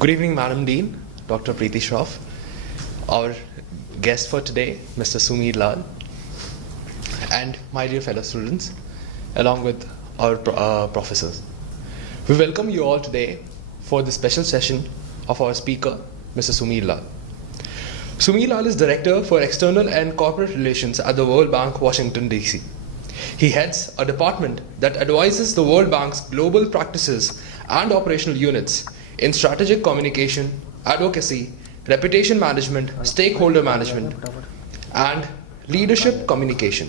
Good evening, Madam Dean, Dr. Preeti Shroff, our guest for today, Mr. Sumir Lal, and my dear fellow students, along with our professors. We welcome you all today for the special session of our speaker, Mr. Sumir Lal. Sumir Lal is Director for External and Corporate Relations at the World Bank, Washington, D.C. He heads a department that advises the World Bank's global practices and operational units in strategic communication, advocacy, reputation management, stakeholder management, and leadership communication.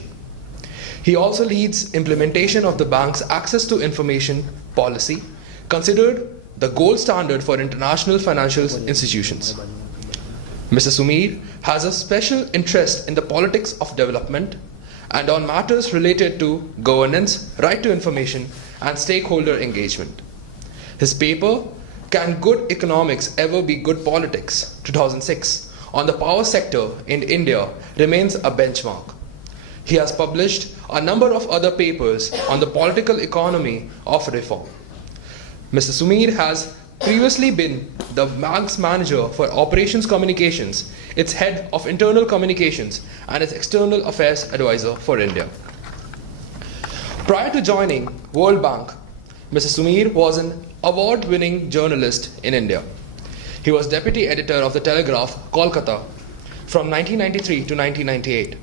He also leads implementation of the bank's access to information policy, considered the gold standard for international financial institutions. Mr. Sumir has a special interest in the politics of development and on matters related to governance, right to information, and stakeholder engagement. His paper, Can Good Economics Ever Be Good Politics, 2006, on the power sector in India remains a benchmark. He has published a number of other papers on the political economy of reform. Mr. Sumir has previously been the bank's manager for operations communications, its head of internal communications, and its external affairs advisor for India. Prior to joining World Bank, Mr. Sumir was an award-winning journalist in India. He was deputy editor of the Telegraph, Kolkata, from 1993 to 1998,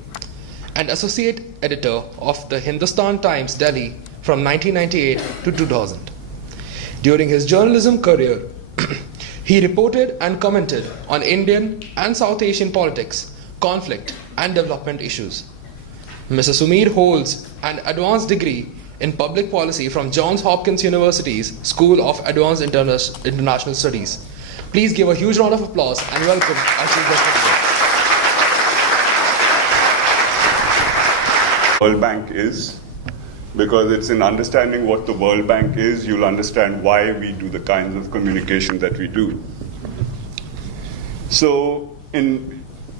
and associate editor of the Hindustan Times, Delhi, from 1998 to 2000. During his journalism career, he reported and commented on Indian and South Asian politics, conflict, and development issues. Mr. Sumir holds an advanced degree in public policy from Johns Hopkins University's School of Advanced International Studies. Please give a huge round of applause and welcome our chief guest for today. World Bank is, because it's in understanding what the World Bank is, you'll understand why we do the kinds of communication that we do. So,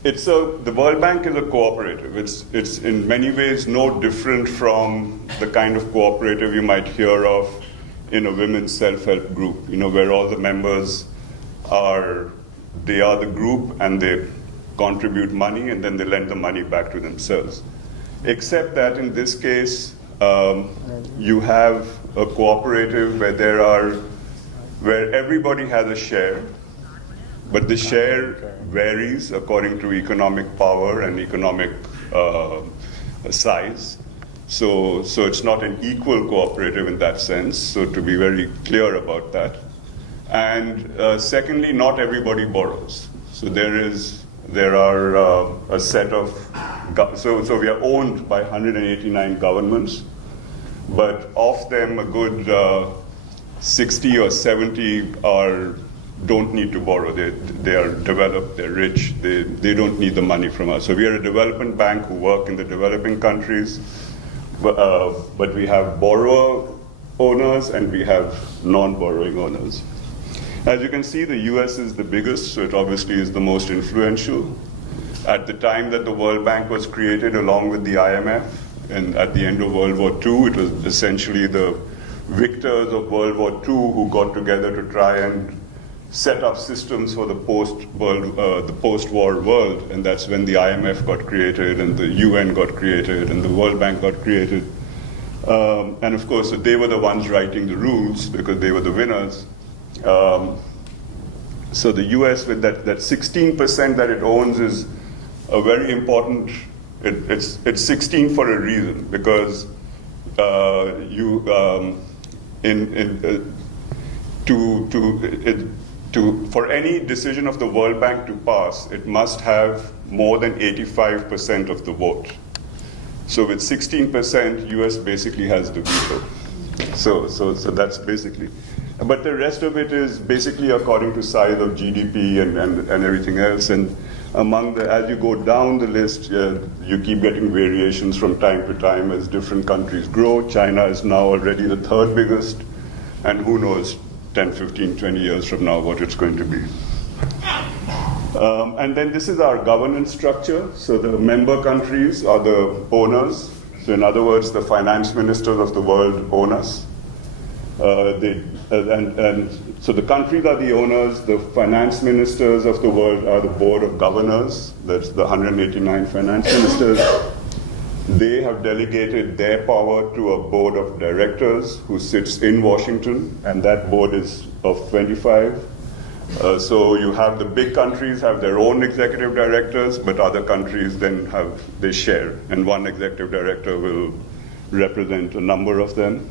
the World Bank is a cooperative. It's in many ways no different from the kind of cooperative you might hear of in a women's self-help group, where all the members are the group and they contribute money and then they lend the money back to themselves. Except that in this case, you have a cooperative where everybody has a share, but the share varies according to economic power and economic size. So it's not an equal cooperative in that sense, so to be very clear about that. And secondly, not everybody borrows. So there are a set of, so we are owned by 189 governments, but of them a good 60 or 70 don't need to borrow. They are developed, they're rich, they don't need the money from us. So we are a development bank who work in the developing countries, but we have borrower owners and we have non-borrowing owners. As you can see, the US is the biggest, so it obviously is the most influential. At the time that the World Bank was created along with the IMF, and at the end of World War II, it was essentially the victors of World War II who got together to try and set up systems for the post-war world, and that's when the IMF got created, and the UN got created, and the World Bank got created. And of course, they were the ones writing the rules because they were the winners. So the US, with that 16% that it owns, is a very important. It's 16 for a reason, because for any decision of the World Bank to pass, it must have more than 85% of the vote. So with 16%, US basically has the veto. So that's basically. But the rest of it is basically according to size of GDP and everything else. And as you go down the list, you keep getting variations from time to time as different countries grow. China is now already the third biggest, and who knows, 10, 15, 20 years from now what it's going to be. And then this is our governance structure. So the member countries are the owners. So in other words, the finance ministers of the world own us. And so the countries are the owners, the finance ministers of the world are the board of governors, that's the 189 finance ministers. They have delegated their power to a board of directors who sits in Washington, and that board is of 25. So you have the big countries have their own executive directors, but other countries then they share, and one executive director will represent a number of them.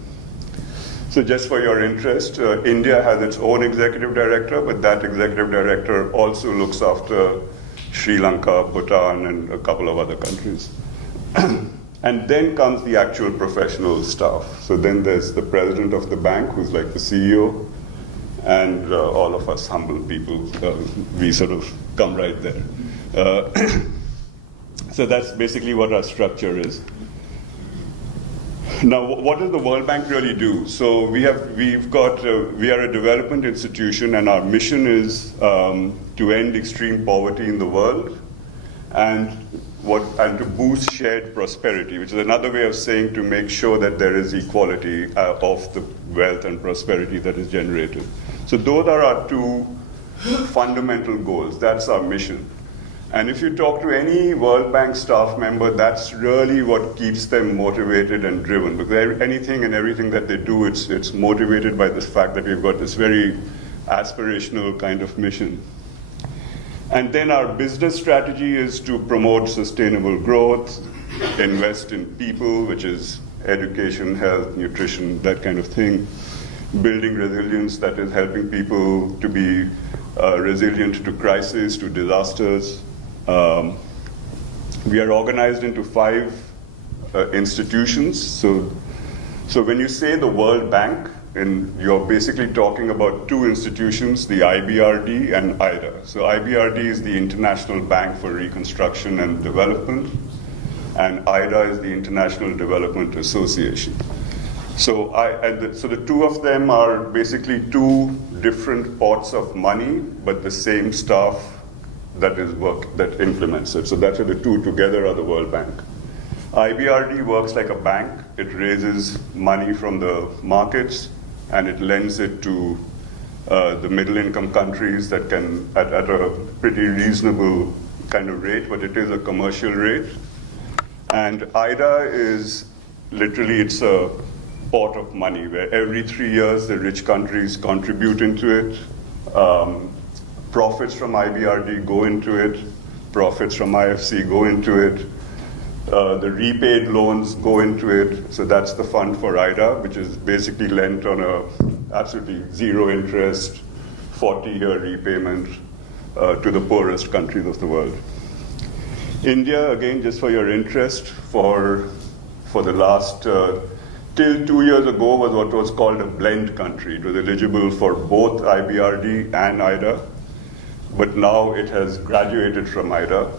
So just for your interest, India has its own executive director, but that executive director also looks after Sri Lanka, Bhutan, and a couple of other countries. And then comes the actual professional staff. So then there's the president of the bank, who's like the CEO, and all of us humble people, we sort of come right there. So that's basically what our structure is. Now, what does the World Bank really do? So we are a development institution, and our mission is to end extreme poverty in the world and to boost shared prosperity, which is another way of saying to make sure that there is equality of the wealth and prosperity that is generated. So those are our two fundamental goals. That's our mission. And if you talk to any World Bank staff member, that's really what keeps them motivated and driven. Because anything and everything that they do, it's motivated by this fact that we've got this very aspirational kind of mission. And then our business strategy is to promote sustainable growth, invest in people, which is education, health, nutrition, that kind of thing. Building resilience, that is helping people to be resilient to crises, to disasters. We are organized into 5 institutions. So when you say the World Bank, you're basically talking about 2 institutions, the IBRD and IDA. So IBRD is the International Bank for Reconstruction and Development, and IDA is the International Development Association. So the 2 of them are basically 2 different pots of money, but the same staff that implements it. So that's why the 2 together are the World Bank. IBRD works like a bank. It raises money from the markets and it lends it to the middle income countries that can, at a pretty reasonable kind of rate, but it is a commercial rate. And IDA is literally, it's a pot of money where every 3 years the rich countries contribute into it. Profits from IBRD go into it. Profits from IFC go into it. The repaid loans go into it. So that's the fund for IDA, which is basically lent on a absolutely zero interest, 40-year repayment to the poorest countries of the world. India, again, just for your interest, for the last, till 2 years ago was what was called a blend country. It was eligible for both IBRD and IDA, but now it has graduated from IDA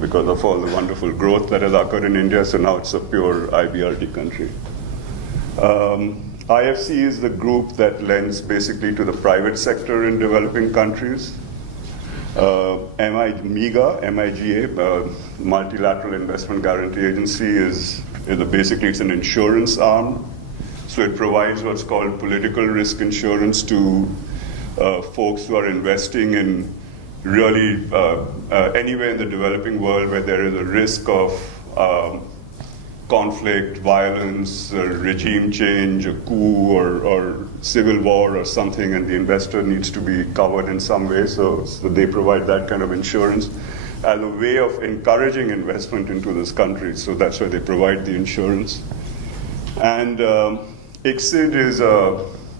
because of all the wonderful growth that has occurred in India, so now it's a pure IBRD country. IFC is the group that lends basically to the private sector in developing countries. MIGA, Multilateral Investment Guarantee Agency, is basically it's an insurance arm. So it provides what's called political risk insurance to folks who are investing in really anywhere in the developing world where there is a risk of conflict, violence, regime change, a coup, or civil war or something, and the investor needs to be covered in some way. So they provide that kind of insurance as a way of encouraging investment into this country. So that's why they provide the insurance. And ICSID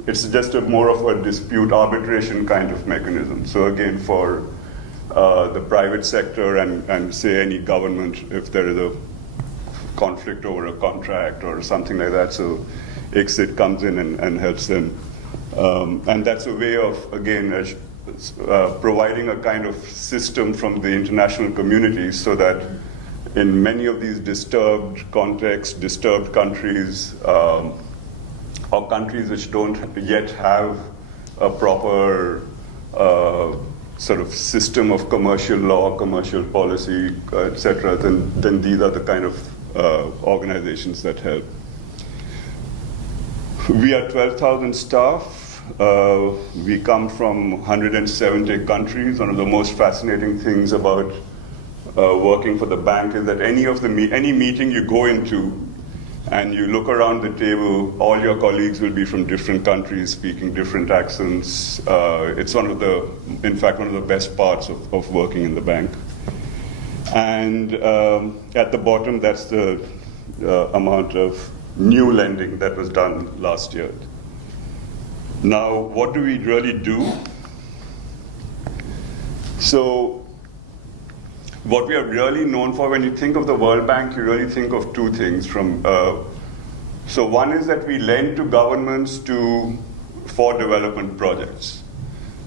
it's just more of a dispute arbitration kind of mechanism. So again, for the private sector and say any government, if there is a conflict over a contract or something like that, so ICSID comes in and helps them. And that's a way of, again, providing a kind of system from the international community so that in many of these disturbed contexts, disturbed countries, or countries which don't yet have a proper sort of system of commercial law, commercial policy, etc., then these are the kind of organizations that help. We are 12,000 staff. We come from 170 countries. One of the most fascinating things about working for the bank is that any meeting you go into and you look around the table, all your colleagues will be from different countries, speaking different accents. It's in fact, one of the best parts of working in the bank. And at the bottom, that's the amount of new lending that was done last year. Now, what do we really do? So, what we are really known for, when you think of the World Bank, you really think of two things. So one is that we lend to governments for development projects.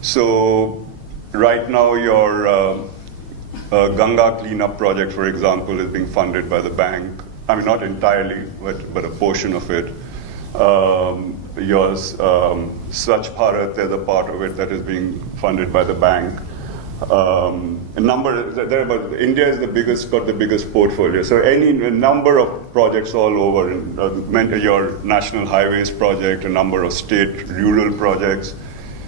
So right now your Ganga cleanup project, for example, is being funded by the bank. I mean, not entirely, but a portion of it. Yours, Swachh Bharat, there's a part of it that is being funded by the bank. India is got the biggest portfolio. So a number of projects all over, your national highways project, a number of state rural projects,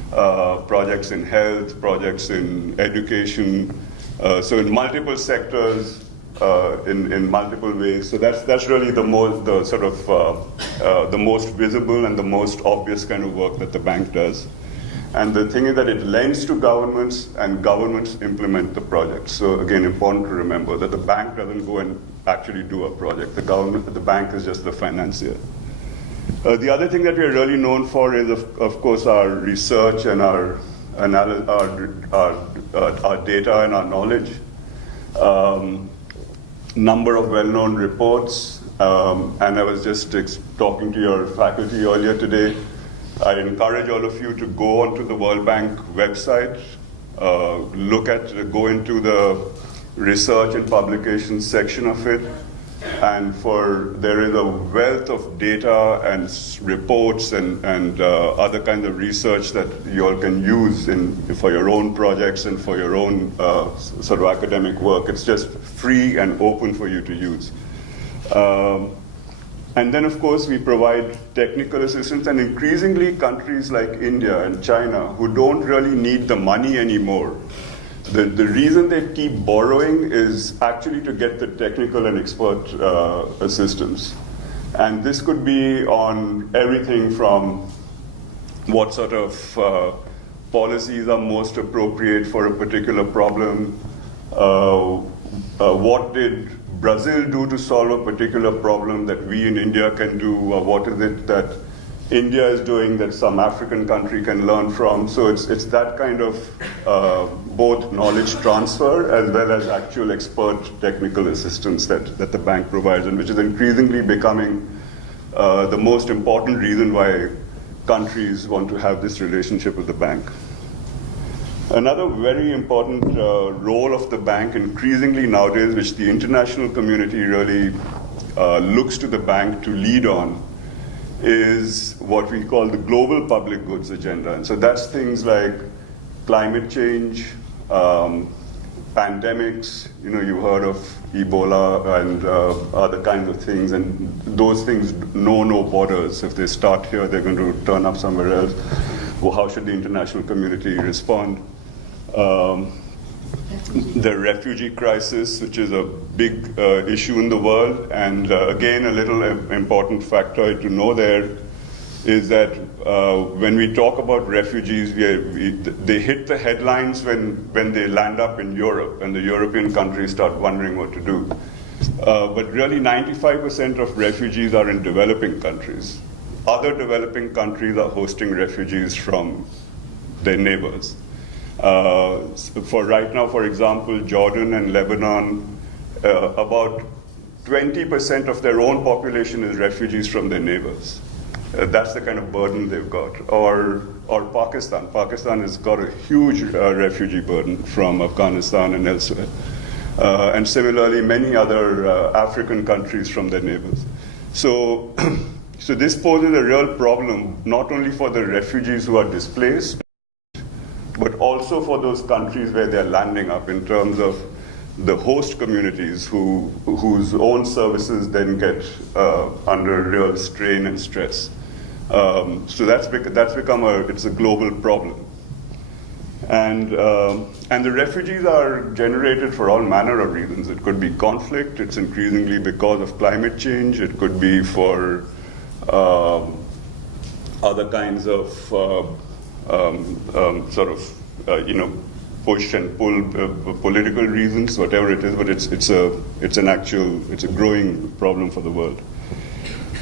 projects in health, projects in education. So in multiple sectors, in multiple ways. So that's really the most visible and the most obvious kind of work that the bank does. And the thing is that it lends to governments, and governments implement the project. So again, important to remember that the bank doesn't go and actually do a project. The bank is just the financier. The other thing that we are really known for is, of course, our research and our data and our knowledge. Number of well-known reports, and I was just talking to your faculty earlier today. I encourage all of you to go onto the World Bank website, go into the research and publications section of it, and there is a wealth of data and reports and other kinds of research that you all can use for your own projects and for your own sort of academic work. It's just free and open for you to use. And then, of course, we provide technical assistance, and increasingly countries like India and China, who don't really need the money anymore, the reason they keep borrowing is actually to get the technical and expert assistance. And this could be on everything from what sort of policies are most appropriate for a particular problem, what did Brazil do to solve a particular problem that we in India can do, or what is it that India is doing that some African country can learn from. So it's that kind of both knowledge transfer as well as actual expert technical assistance that the bank provides, and which is increasingly becoming the most important reason why countries want to have this relationship with the bank. Another very important role of the bank increasingly nowadays, which the international community really looks to the bank to lead on, is what we call the global public goods agenda. And so that's things like climate change, pandemics, you've heard of Ebola and other kinds of things, and those things know no borders. If they start here, they're going to turn up somewhere else. Well, how should the international community respond? The refugee crisis, which is a big issue in the world, and again, a little important factor to know there is that when we talk about refugees, they hit the headlines when they land up in Europe, and the European countries start wondering what to do. But really, 95% of refugees are in developing countries. Other developing countries are hosting refugees from their neighbors. For right now, for example, Jordan and Lebanon, about 20% of their own population is refugees from their neighbors. That's the kind of burden they've got. Or Pakistan. Pakistan has got a huge refugee burden from Afghanistan and elsewhere. And similarly, many other African countries from their neighbors. So this poses a real problem, not only for the refugees who are displaced, but also for those countries where they're landing up in terms of the host communities whose own services then get under real strain and stress. So that's become it's a global problem. And the refugees are generated for all manner of reasons. It could be conflict. It's increasingly because of climate change. It could be for other kinds of push and pull political reasons, whatever it is. But it's a growing problem for the world.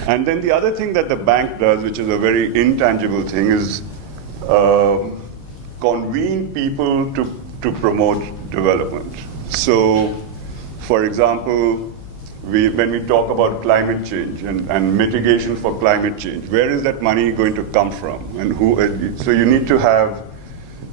And then the other thing that the bank does, which is a very intangible thing, is convene people to promote development. So, for example, when we talk about climate change and mitigation for climate change, where is that money going to come from? And who? So you need to have,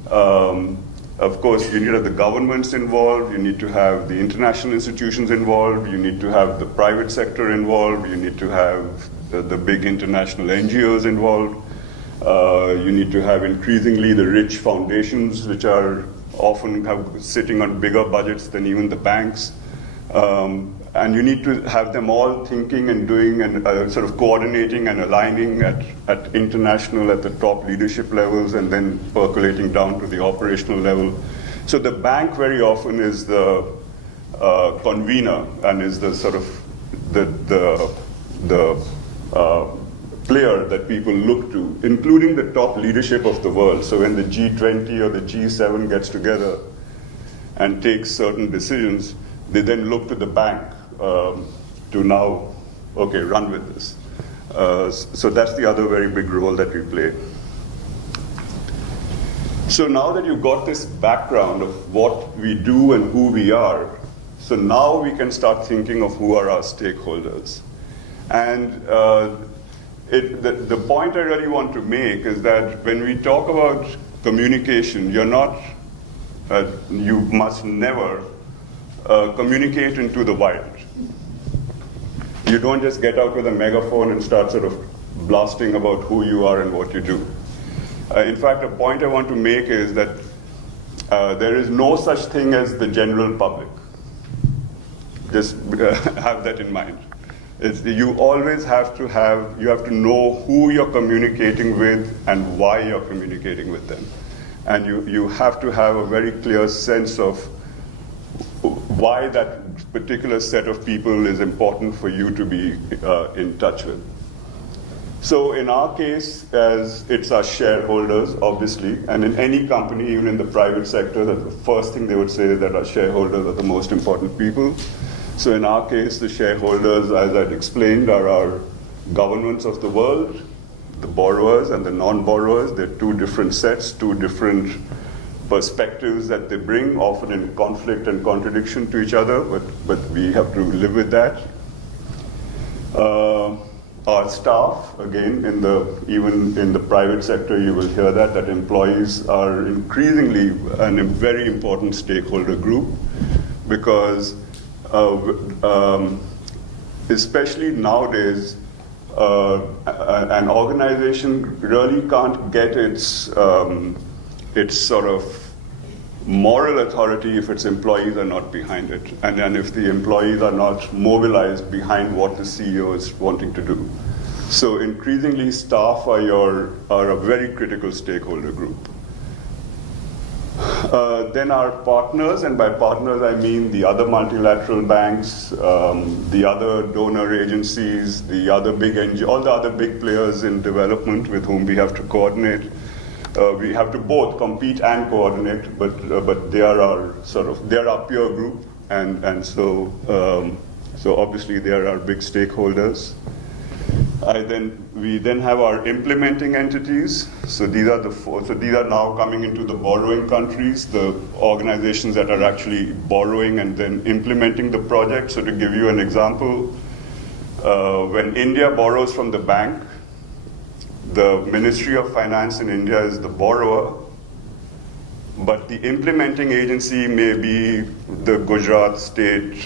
of course, you need to have the governments involved, you need to have the international institutions involved, you need to have the private sector involved, you need to have the big international NGOs involved. You need to have increasingly the rich foundations, which are often sitting on bigger budgets than even the banks. And you need to have them all thinking and doing and sort of coordinating and aligning at international, at the top leadership levels, and then percolating down to the operational level. So the bank very often is the convener and is the sort of the player that people look to, including the top leadership of the world. So when the G20 or the G7 gets together and takes certain decisions, they then look to the bank to now, okay, run with this. So that's the other very big role that we play. So now that you've got this background of what we do and who we are, so now we can start thinking of who are our stakeholders. And the point I really want to make is that when we talk about communication, you must never communicate into the wild. You don't just get out with a megaphone and start sort of blasting about who you are and what you do. In fact, a point I want to make is that there is no such thing as the general public. Just have that in mind. You always have to know who you're communicating with and why you're communicating with them. And you have to have a very clear sense of why that particular set of people is important for you to be in touch with. So in our case, as it's our shareholders, obviously, and in any company, even in the private sector, the first thing they would say is that our shareholders are the most important people. So in our case, the shareholders, as I'd explained, are our governments of the world, the borrowers and the non-borrowers. They're two different sets, two different perspectives that they bring, often in conflict and contradiction to each other, but we have to live with that. Our staff, again, even in the private sector, you will hear that employees are increasingly a very important stakeholder group, because especially nowadays, an organization really can't get its sort of moral authority if its employees are not behind it, and if the employees are not mobilized behind what the CEO is wanting to do. So increasingly, staff are a very critical stakeholder group. Then our partners, and by partners I mean the other multilateral banks, the other donor agencies, the other big all the other big players in development with whom we have to coordinate. We have to both compete and coordinate, but they are our peer group, and so obviously they are our big stakeholders. We then have our implementing entities. So these are the four. So these are now coming into the borrowing countries, the organizations that are actually borrowing and then implementing the project. So to give you an example, when India borrows from the bank, the Ministry of Finance in India is the borrower, but the implementing agency may be the Gujarat State,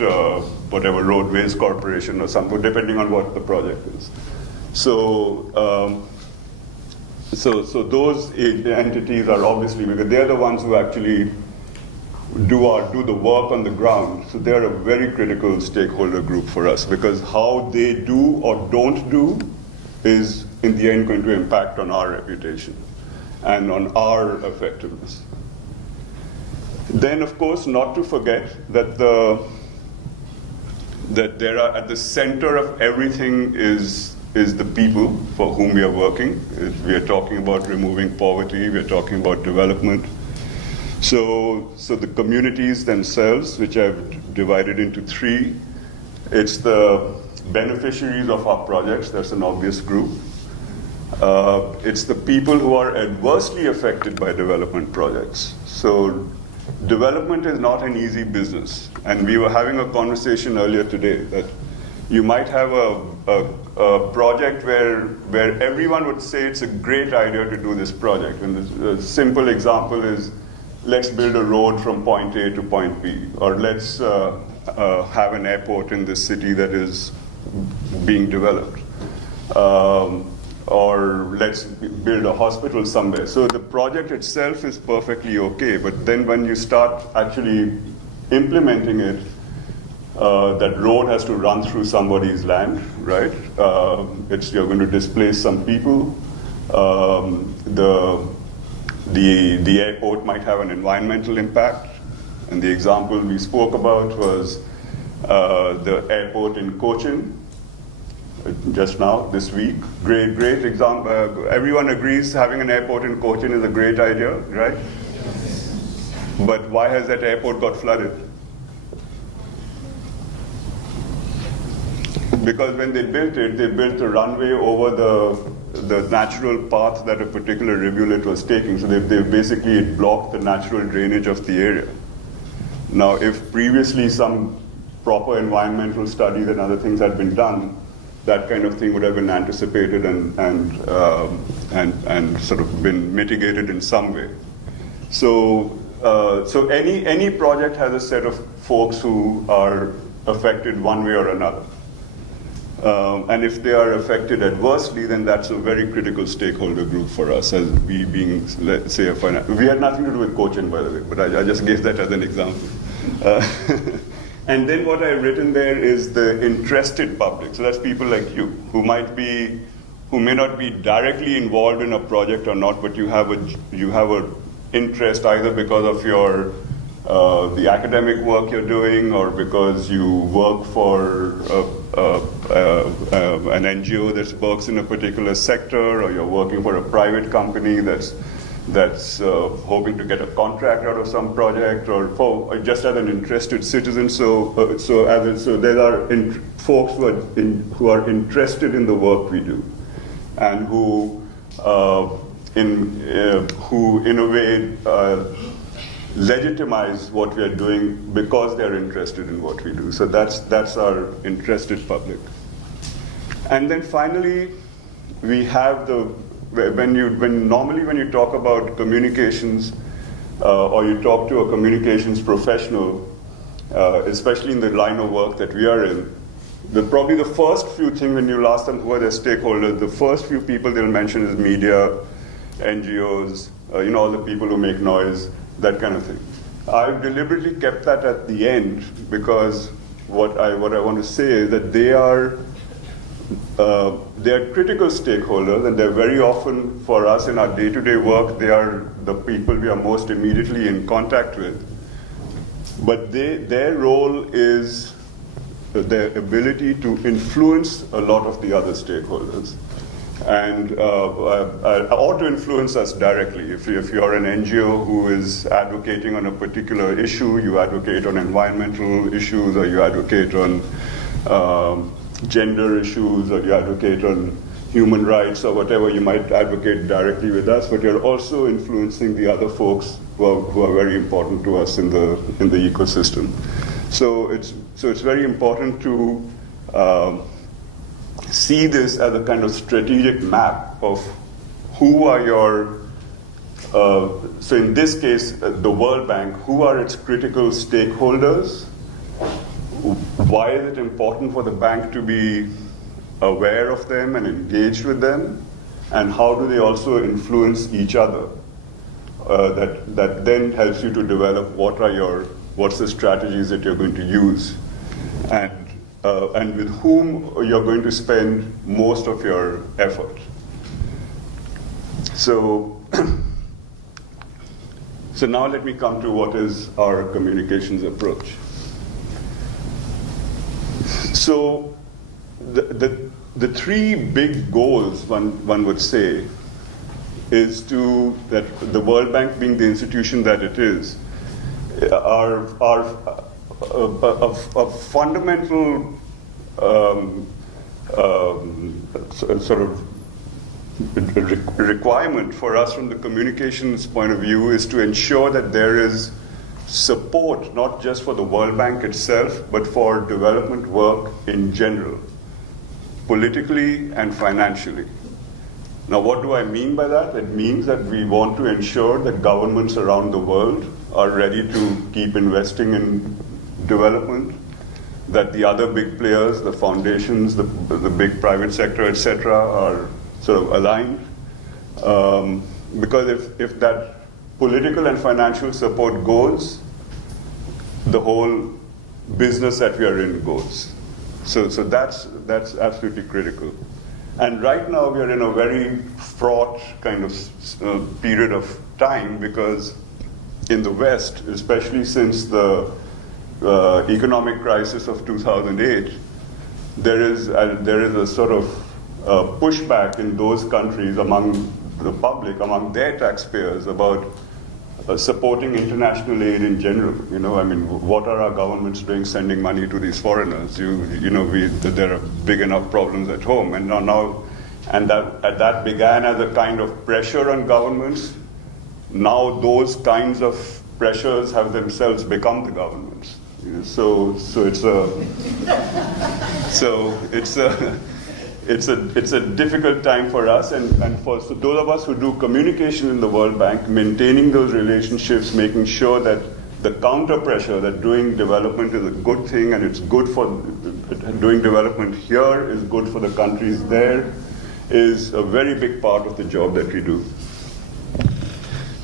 whatever, Roadways Corporation or something, depending on what the project is. So those entities are obviously, because they're the ones who actually do the work on the ground. So they're a very critical stakeholder group for us, because how they do or don't do is in the end going to impact on our reputation and on our effectiveness. Then, of course, not to forget that there are at the center of everything is the people for whom we are working. We are talking about removing poverty, we are talking about development. So the communities themselves, which I've divided into three, it's the beneficiaries of our projects, that's an obvious group. It's the people who are adversely affected by development projects. So development is not an easy business. And we were having a conversation earlier today that you might have a project where everyone would say it's a great idea to do this project. And a simple example is, let's build a road from point A to point B, or let's have an airport in this city that is being developed. Or let's build a hospital somewhere. So the project itself is perfectly okay, but then when you start actually implementing it, that road has to run through somebody's land, right? You're going to displace some people. The airport might have an environmental impact, and the example we spoke about was the airport in Cochin, just now, this week. Great example. Everyone agrees having an airport in Cochin is a great idea, right? But why has that airport got flooded? Because when they built it, they built a runway over the natural path that a particular rivulet was taking. So they basically blocked the natural drainage of the area. Now, if previously some proper environmental studies and other things had been done, that kind of thing would have been anticipated and sort of been mitigated in some way. So any project has a set of folks who are affected one way or another. And if they are affected adversely, then that's a very critical stakeholder group for us, as we being, let's say, we had nothing to do with Cochin, by the way, but I just gave that as an example. And then what I've written there is the interested public. So that's people like you, who may not be directly involved in a project or not, but you have a interest either because of your the academic work you're doing, or because you work for an NGO that works in a particular sector, or you're working for a private company that's hoping to get a contract out of some project, or just as an interested citizen. So there are folks who are interested in the work we do, and who in a way legitimize what we are doing because they're interested in what we do. So that's our interested public. And then finally, we have when you talk about communications, or you talk to a communications professional, especially in the line of work that we are in, probably the first few things when you ask them who are their stakeholders, the first few people they'll mention is media, NGOs, all the people who make noise, that kind of thing. I've deliberately kept that at the end because what I want to say is that they are critical stakeholders, and they're very often, for us in our day-to-day work, they are the people we are most immediately in contact with. But their role is their ability to influence a lot of the other stakeholders, and or to influence us directly. If you're an NGO who is advocating on a particular issue, you advocate on environmental issues, or you advocate on gender issues, or you advocate on human rights, or whatever, you might advocate directly with us, but you're also influencing the other folks who are very important to us in the ecosystem. So it's very important to see this as a kind of strategic map of who are your, so in this case, the World Bank, who are its critical stakeholders? Why is it important for the bank to be aware of them and engaged with them? And how do they also influence each other? That then helps you to develop what's the strategies that you're going to use, and with whom you're going to spend most of your effort. So, so now let me come to what is our communications approach. So the three big goals, one would say, is to, that the World Bank being the institution that it is, are a fundamental sort of requirement for us from the communications point of view is to ensure that there is support, not just for the World Bank itself, but for development work in general, politically and financially. Now, what do I mean by that? It means that we want to ensure that governments around the world are ready to keep investing in development, that the other big players, the foundations, the big private sector, etc., are sort of aligned. Because if that political and financial support goes, the whole business that we are in goes. So that's absolutely critical. And right now we are in a very fraught kind of period of time, because in the West, especially since the economic crisis of 2008, there is a sort of pushback in those countries among the public, among their taxpayers, about supporting international aid in general. You know, I mean, what are our governments doing sending money to these foreigners? There are big enough problems at home, and that began as a kind of pressure on governments. Now those kinds of pressures have themselves become the governments. So it's a difficult time for us, and for those of us who do communication in the World Bank, maintaining those relationships, making sure that the counter pressure that doing development is a good thing, and it's good for doing development here is good for the countries there, is a very big part of the job that we do.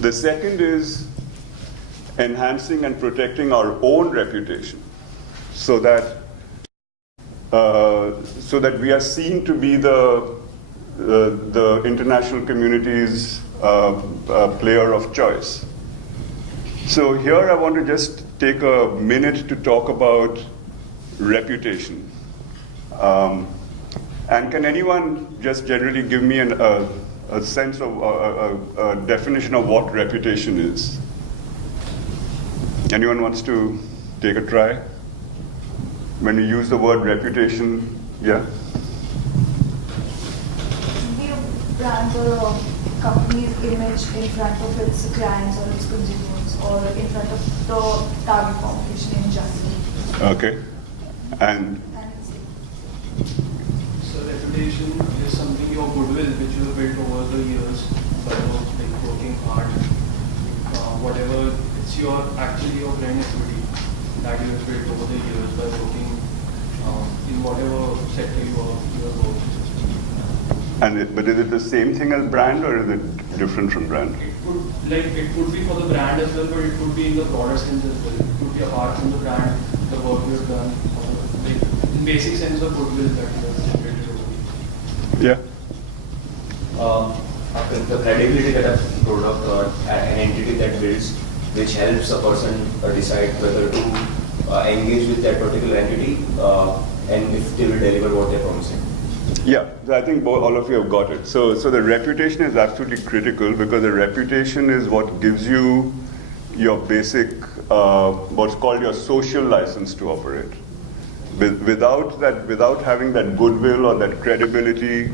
The second is enhancing and protecting our own reputation, so that we are seen to be the international community's player of choice. So here I want to just take a minute to talk about reputation. And can anyone just generally give me a sense of a definition of what reputation is? Anyone wants to take a try? When we use the word reputation, yeah? Be a brand or a company's image in front of its clients or its consumers, or in front of the target population in general. Okay. And so reputation is something, your goodwill which you have built over the years by working hard, whatever, it's actually your brand equity that you have built over the years by working in whatever sector you are working. But is it the same thing as brand, or is it different from brand? It could be for the brand as well, but it could be in the broader sense as well. It could be apart from the brand, the work you have done, in basic sense of goodwill that you have generated over the years. Yeah. The credibility that a product or an entity that builds, which helps a person decide whether to engage with that particular entity and if they will deliver what they're promising. Yeah, I think all of you have got it. So the reputation is absolutely critical, because the reputation is what gives you your basic, what's called your social license to operate. Without having that goodwill or that credibility,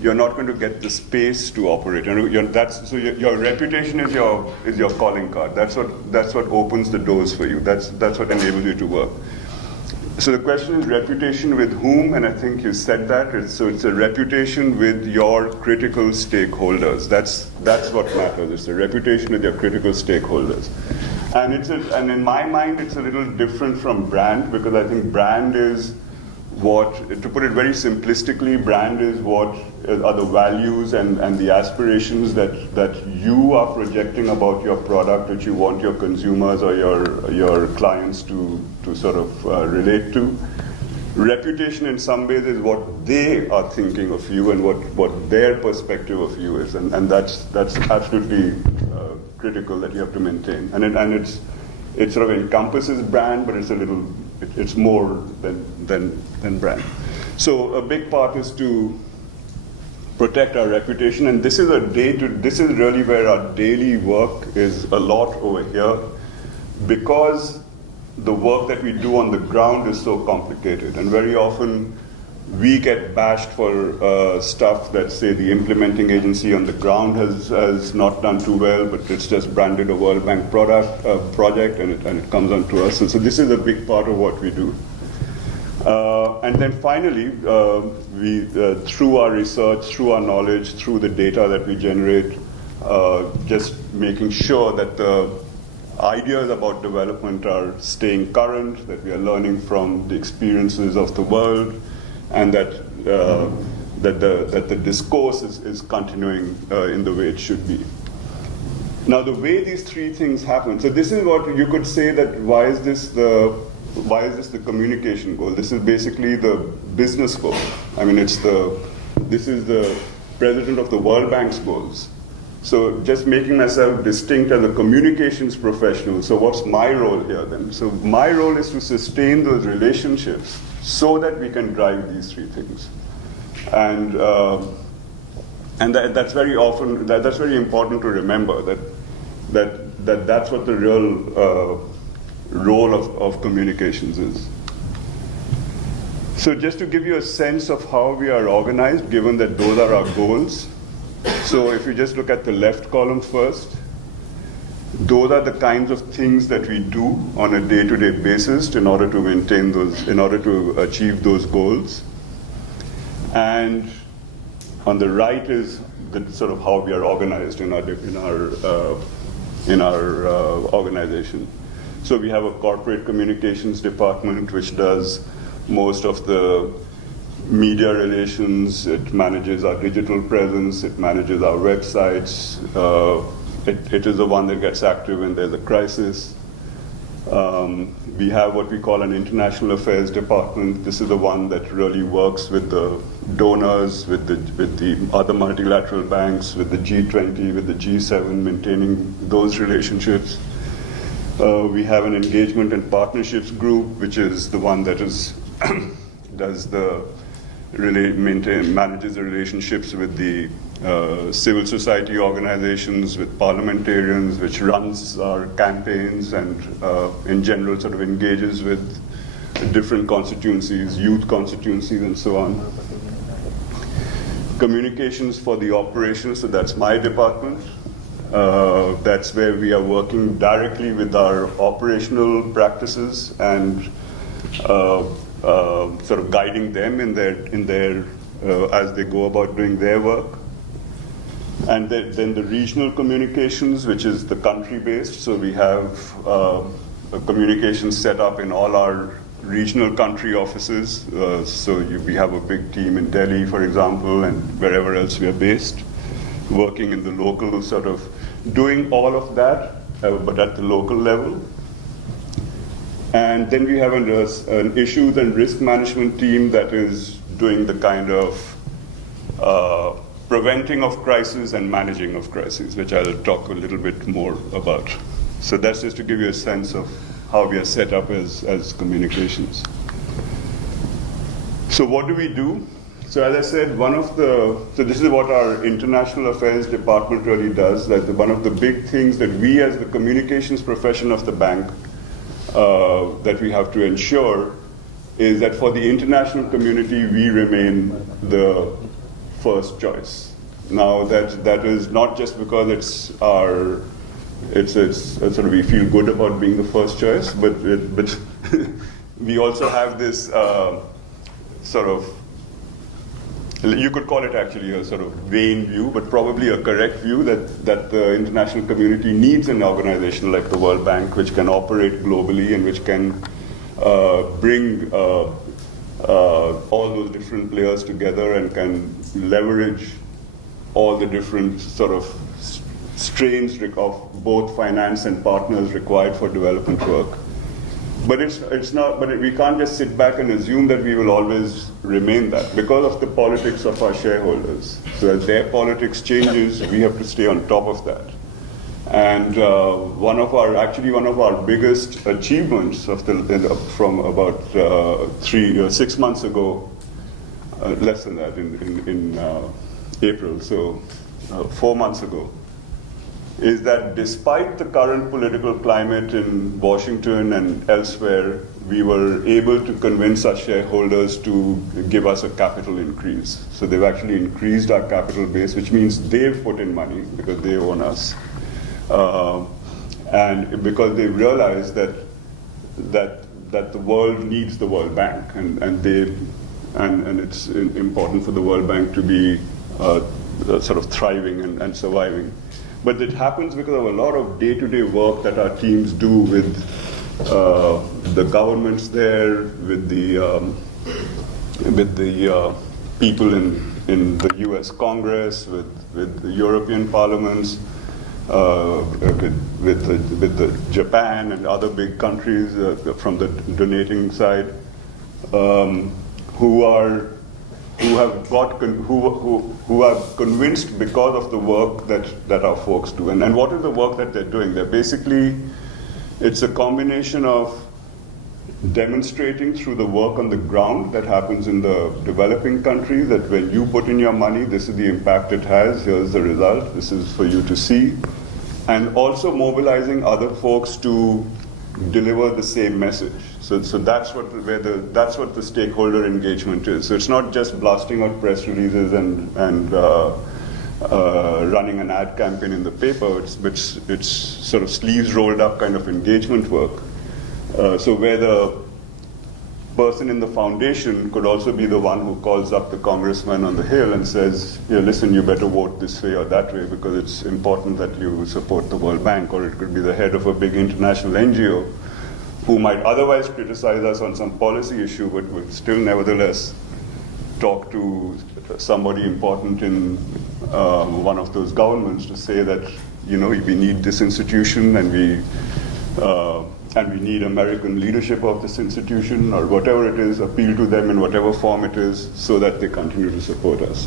you're not going to get the space to operate. Your reputation is your calling card. That's what opens the doors for you. That's what enables you to work. So the question is reputation with whom, and I think you said that. So it's a reputation with your critical stakeholders. That's what matters. It's a reputation with your critical stakeholders. And in my mind, it's a little different from brand, because I think brand is what, to put it very simplistically, brand is what are the values and the aspirations that you are projecting about your product, which you want your consumers or your clients to sort of relate to. reputation in some ways is what they are thinking of you and what their perspective of you is, and that's absolutely critical that you have to maintain. And it sort of encompasses brand, but it's more than brand. So a big part is to protect our reputation, and this is really where our daily work is a lot over here, because the work that we do on the ground is so complicated, and very often we get bashed for stuff that, say, the implementing agency on the ground has not done too well, but it's just branded a World Bank project, and it comes on to us. And so this is a big part of what we do. And then finally, we through our research, through our knowledge, through the data that we generate, just making sure that the ideas about development are staying current, that we are learning from the experiences of the world, and that the discourse is continuing in the way it should be. Now, the way these three things happen, so this is what you could say that why is this the communication goal? This is basically the business goal. I mean, this is the president of the World Bank's goals. So just making myself distinct as a communications professional. So what's my role here then? So my role is to sustain those relationships so that we can drive these three things. And that's very often, that's very important to remember, that's what the real role of communications is. So just to give you a sense of how we are organized, given that those are our goals. So if you just look at the left column first, those are the kinds of things that we do on a day-to-day basis in order to maintain those, in order to achieve those goals. And on the right is the sort of how we are organized in our organization. So we have a corporate communications department which does most of the media relations. It manages our digital presence, it manages our websites. It is the one that gets active when there's a crisis. We have what we call an international affairs department. This is the one that really works with the donors, with the other multilateral banks, with the G20, with the G7, maintaining those relationships. We have an engagement and partnerships group, which is the one that manages the relationships with the civil society organizations, with parliamentarians, which runs our campaigns and in general sort of engages with different constituencies, youth constituencies and so on. Communications for the operations, so that's my department. That's where we are working directly with our operational practices and sort of guiding them in their as they go about doing their work. And then the regional communications, which is the country-based. So we have communications set up in all our regional country offices. We have a big team in Delhi, for example, and wherever else we are based, working in the local sort of, doing all of that, but at the local level. And then we have an issues and risk management team that is doing the kind of preventing of crises and managing of crises, which I'll talk a little bit more about. So that's just to give you a sense of how we are set up as communications. So what do we do? So as I said, so this is what our international affairs department really does, that one of the big things that we as the communications profession of the bank that we have to ensure is that for the international community, we remain the first choice. Now that is not just because it's sort of we feel good about being the first choice, but we also have this sort of, you could call it actually a sort of vain view, but probably a correct view that the international community needs an organization like the World Bank, which can operate globally and which can bring all those different players together and can leverage all the different sort of strains of both finance and partners required for development work. But it's not. But we can't just sit back and assume that we will always remain that because of the politics of our shareholders. So as their politics changes, we have to stay on top of that. And one of our biggest achievements from about 6 months ago, less than that, in April, so 4 months ago, is that despite the current political climate in Washington and elsewhere, we were able to convince our shareholders to give us a capital increase. So they've actually increased our capital base, which means they've put in money because they own us. And because they realize that the world needs the World Bank, and it's important for the World Bank to be sort of thriving and surviving. But it happens because of a lot of day-to-day work that our teams do with the governments there, with the people in the U.S. Congress, with the European parliaments, with the Japan and other big countries from the donating side, who are convinced because of the work that our folks do. And what is the work that they're doing? It's a combination of demonstrating through the work on the ground that happens in the developing countries that when you put in your money, this is the impact it has, here's the result, this is for you to see. And also mobilizing other folks to deliver the same message. So that's what the stakeholder engagement is. So it's not just blasting out press releases and running an ad campaign in the paper. It's sort of sleeves rolled up kind of engagement work. So where the person in the foundation could also be the one who calls up the congressman on the Hill and says, listen, you better vote this way or that way because it's important that you support the World Bank. Or it could be the head of a big international NGO who might otherwise criticize us on some policy issue, but would still nevertheless talk to somebody important in one of those governments to say that, we need this institution and we need American leadership of this institution, or whatever it is, appeal to them in whatever form it is, so that they continue to support us.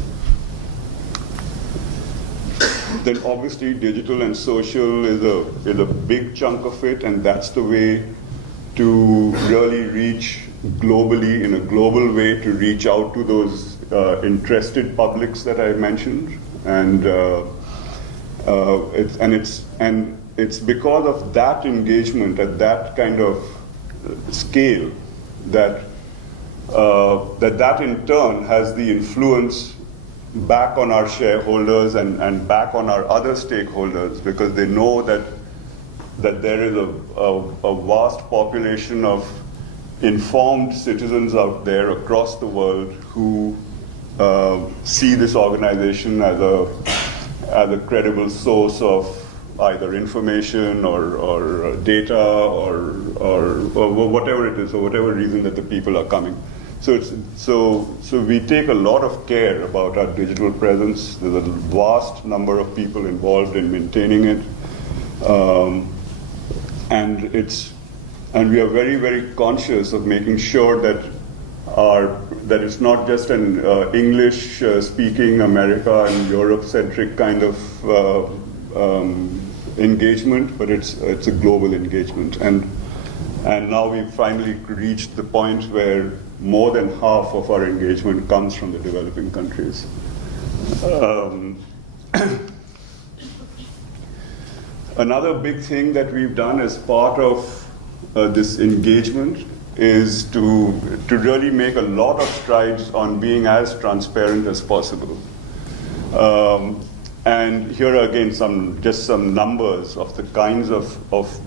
Then obviously digital and social is a big chunk of it, and that's the way to really reach globally, in a global way, to reach out to those interested publics that I mentioned. And it's because of that engagement at that kind of scale that that in turn has the influence back on our shareholders and back on our other stakeholders, because they know that there is a vast population of informed citizens out there across the world who see this organization as a credible source of either information or data or whatever it is, or whatever reason that the people are coming. So we take a lot of care about our digital presence. There's a vast number of people involved in maintaining it, and we are very, very conscious of making sure that it's not just an English-speaking America and Europe-centric kind of engagement, but it's a global engagement. And now we've finally reached the point where more than half of our engagement comes from the developing countries. Another big thing that we've done as part of this engagement is to really make a lot of strides on being as transparent as possible. And here are again some numbers of the kinds of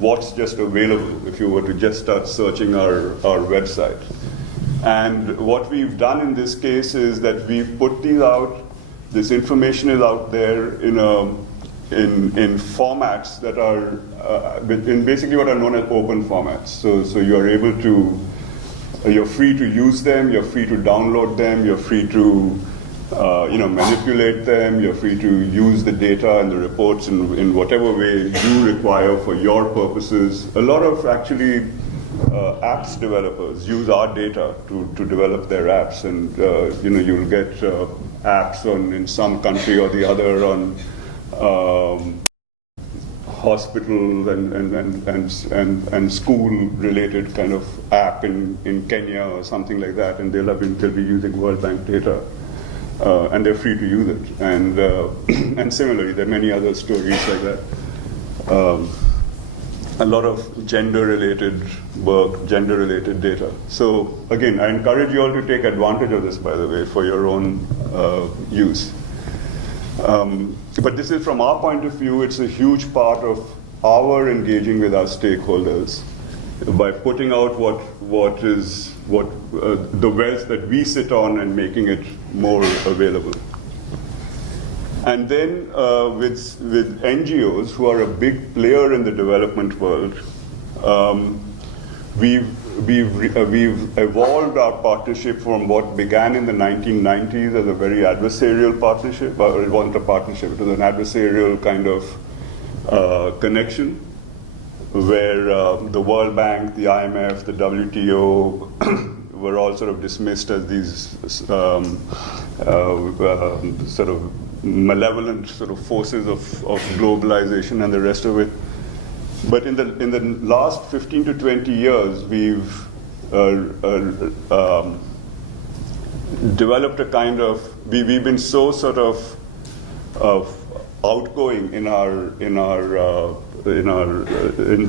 what's just available if you were to just start searching our website. And what we've done in this case is that we've put these out. This information is out there in formats that are in basically what are known as open formats. So you're free to use them, you're free to download them, you're free to manipulate them, you're free to use the data and the reports in whatever way you require for your purposes. A lot of actually apps developers use our data to develop their apps, and you'll get apps in some country or the other on hospital and school related kind of app in Kenya or something like that, and they'll be using World Bank data, and they're free to use it. And similarly, there are many other stories like that. A lot of gender-related work, gender-related data. So again, I encourage you all to take advantage of this, by the way, for your own use. But this is, from our point of view, it's a huge part of our engaging with our stakeholders by putting out the wealth that we sit on and making it more available. And then with NGOs, who are a big player in the development world, we've evolved our partnership from what began in the 1990s as a very adversarial partnership. Well, it wasn't a partnership, it was an adversarial kind of connection, where the World Bank, the IMF, the WTO were all sort of dismissed as these sort of malevolent sort of forces of globalization and the rest of it. But in the last 15 to 20 years, we've developed a kind of, we've been so sort of outgoing in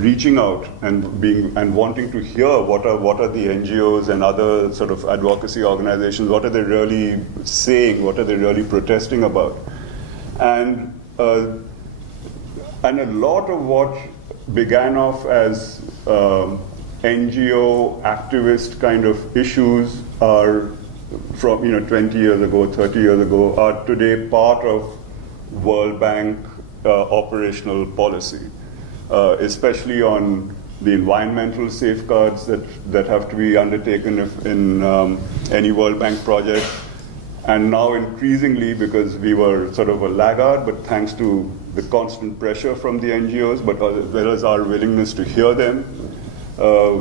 reaching out and wanting to hear what are the NGOs and other sort of advocacy organizations, what are they really saying, what are they really protesting about, and a lot of what began off as NGO activist kind of issues are from 20 years ago, 30 years ago, are today part of World Bank operational policy, especially on the environmental safeguards that have to be undertaken in any World Bank project. And now increasingly, because we were sort of a laggard, but thanks to the constant pressure from the NGOs, but as well as our willingness to hear them,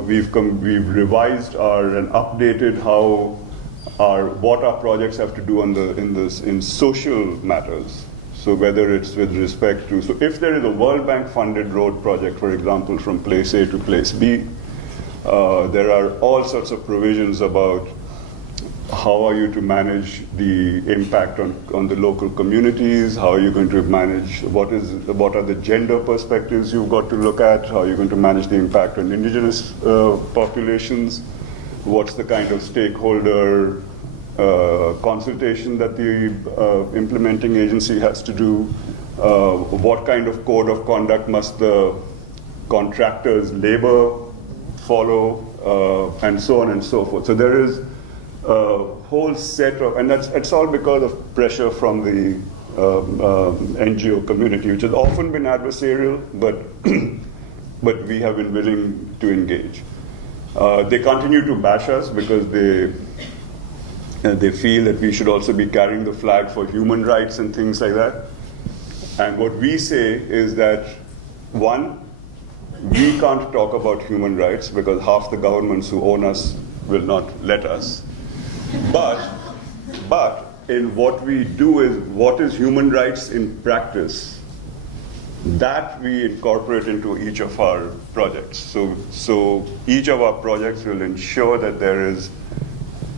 we've revised and updated what our projects have to do in social matters. So whether it's with respect to, so if there is a World Bank funded road project, for example, from place A to place B, there are all sorts of provisions about how are you to manage the impact on the local communities, how are you going to manage, what are the gender perspectives you've got to look at, how are you going to manage the impact on indigenous populations, what's the kind of stakeholder consultation that the implementing agency has to do, what kind of code of conduct must the contractor's labor follow, and so on and so forth. So there is a whole set of, and it's all because of pressure from the NGO community, which has often been adversarial, but we have been willing to engage. They continue to bash us because they feel that we should also be carrying the flag for human rights and things like that. And what we say is that, one, we can't talk about human rights because half the governments who own us will not let us. But in what we do is, what is human rights in practice, that we incorporate into each of our projects. So each of our projects will ensure that there is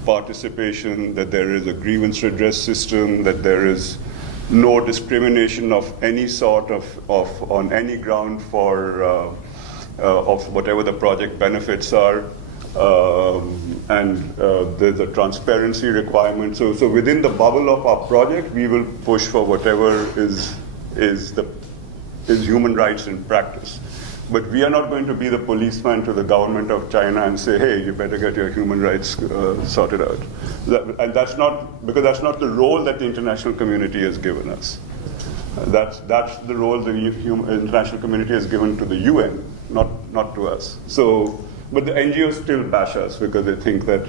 participation, that there is a grievance redress system, that there is no discrimination of any sort on any ground for of whatever the project benefits are, and there's a transparency requirement. So within the bubble of our project, we will push for whatever is human rights in practice. But we are not going to be the policeman to the government of China and say, hey, you better get your human rights sorted out. And that's not the role that the international community has given us. That's the role the international community has given to the UN, not to us. So, but the NGOs still bash us because they think that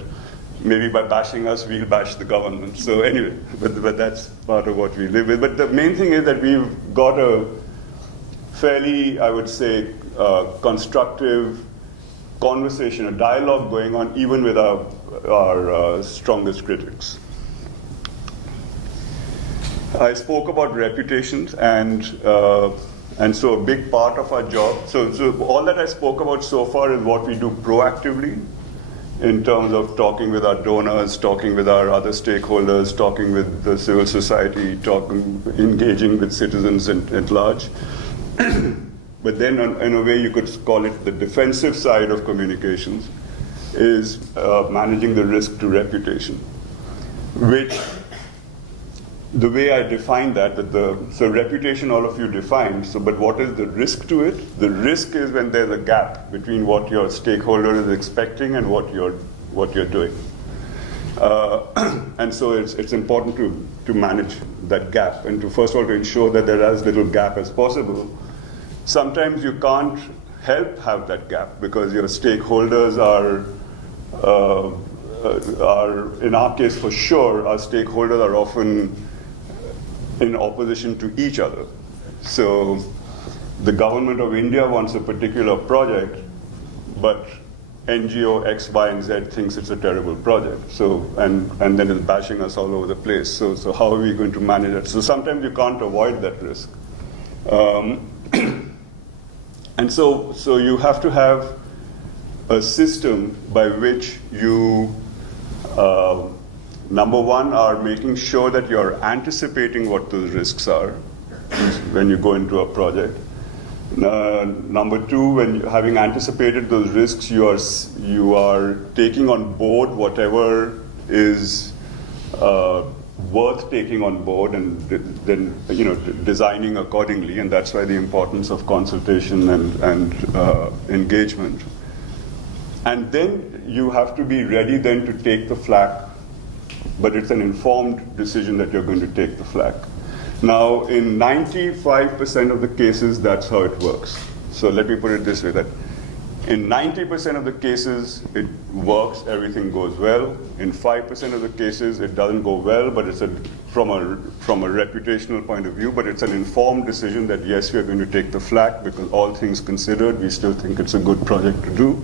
maybe by bashing us, we'll bash the government. So anyway, but that's part of what we live with. But the main thing is that we've got a fairly, I would say, constructive conversation, a dialogue going on even with our strongest critics. I spoke about reputations, and so a big part of our job, so all that I spoke about so far is what we do proactively in terms of talking with our donors, talking with our other stakeholders, talking with the civil society, engaging with citizens at large. But then in a way you could call it the defensive side of communications is managing the risk to reputation, which the way I define that so reputation all of you defined, but what is the risk to it? The risk is when there's a gap between what your stakeholder is expecting and what you're doing. And so it's important to manage that gap and to first of all to ensure that there is as little gap as possible. Sometimes you can't help have that gap because your stakeholders are in our case for sure, our stakeholders are often in opposition to each other. So the government of India wants a particular project, but NGO X, Y, and Z thinks it's a terrible project. So and then it's bashing us all over the place. So how are we going to manage it? So sometimes you can't avoid that risk. And so you have to have a system by which you number one, are making sure that you're anticipating what those risks are when you go into a project. Number two, when having anticipated those risks, you are taking on board whatever is worth taking on board, and then designing accordingly. And that's why the importance of consultation and engagement. And then you have to be ready then to take the flak. But it's an informed decision that you're going to take the flak. Now, in 95% of the cases, that's how it works. So let me put it this way, that in 90% of the cases, it works, everything goes well. In 5% of the cases, it doesn't go well, but it's from a reputational point of view, but it's an informed decision that yes, we are going to take the flak because all things considered, we still think it's a good project to do.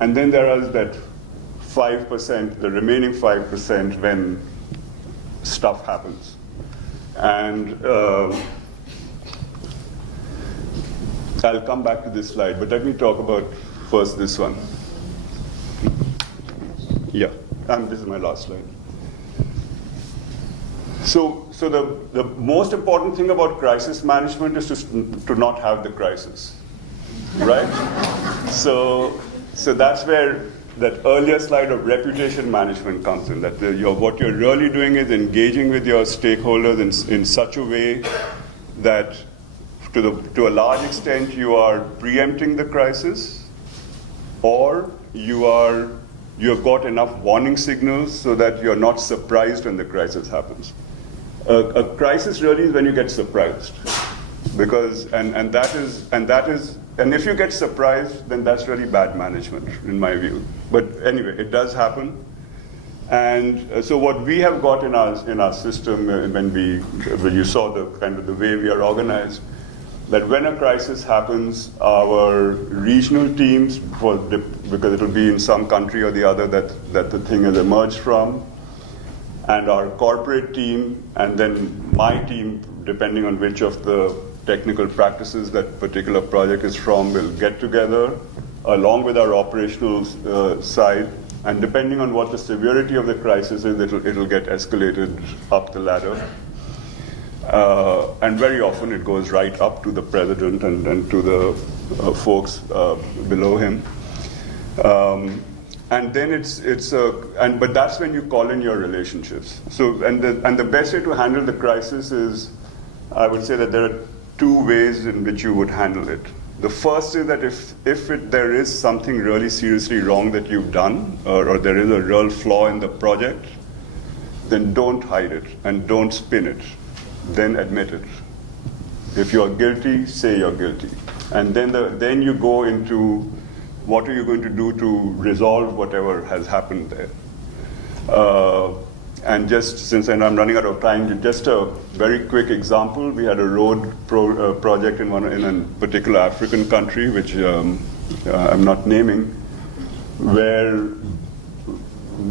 And then there is that 5%, the remaining 5% when stuff happens. And I'll come back to this slide, but let me talk about first this one. Yeah, and this is my last slide. So the most important thing about crisis management is to not have the crisis, right? So that's where that earlier slide of reputation management comes in, that what you're really doing is engaging with your stakeholders in such a way that to a large extent you are preempting the crisis, or you have got enough warning signals so that you're not surprised when the crisis happens. A crisis really is when you get surprised, because and if you get surprised, then that's really bad management, in my view. But anyway, it does happen. And so what we have got in our system, when you saw the kind of the way we are organized, that when a crisis happens, our regional teams, because it will be in some country or the other that the thing has emerged from, and our corporate team, and then my team, depending on which of the technical practices that particular project is from, will get together along with our operational side, and depending on what the severity of the crisis is, it'll get escalated up the ladder. And very often it goes right up to the president and to the folks below him. And then but that's when you call in your relationships. So and the best way to handle the crisis is, I would say that there are two ways in which you would handle it. The first is that if there is something really seriously wrong that you've done, or there is a real flaw in the project, then don't hide it and don't spin it. Then admit it. If you are guilty, say you're guilty. And then you go into what are you going to do to resolve whatever has happened there. And just since I'm running out of time, just a very quick example. We had a road project in a particular African country, which I'm not naming, where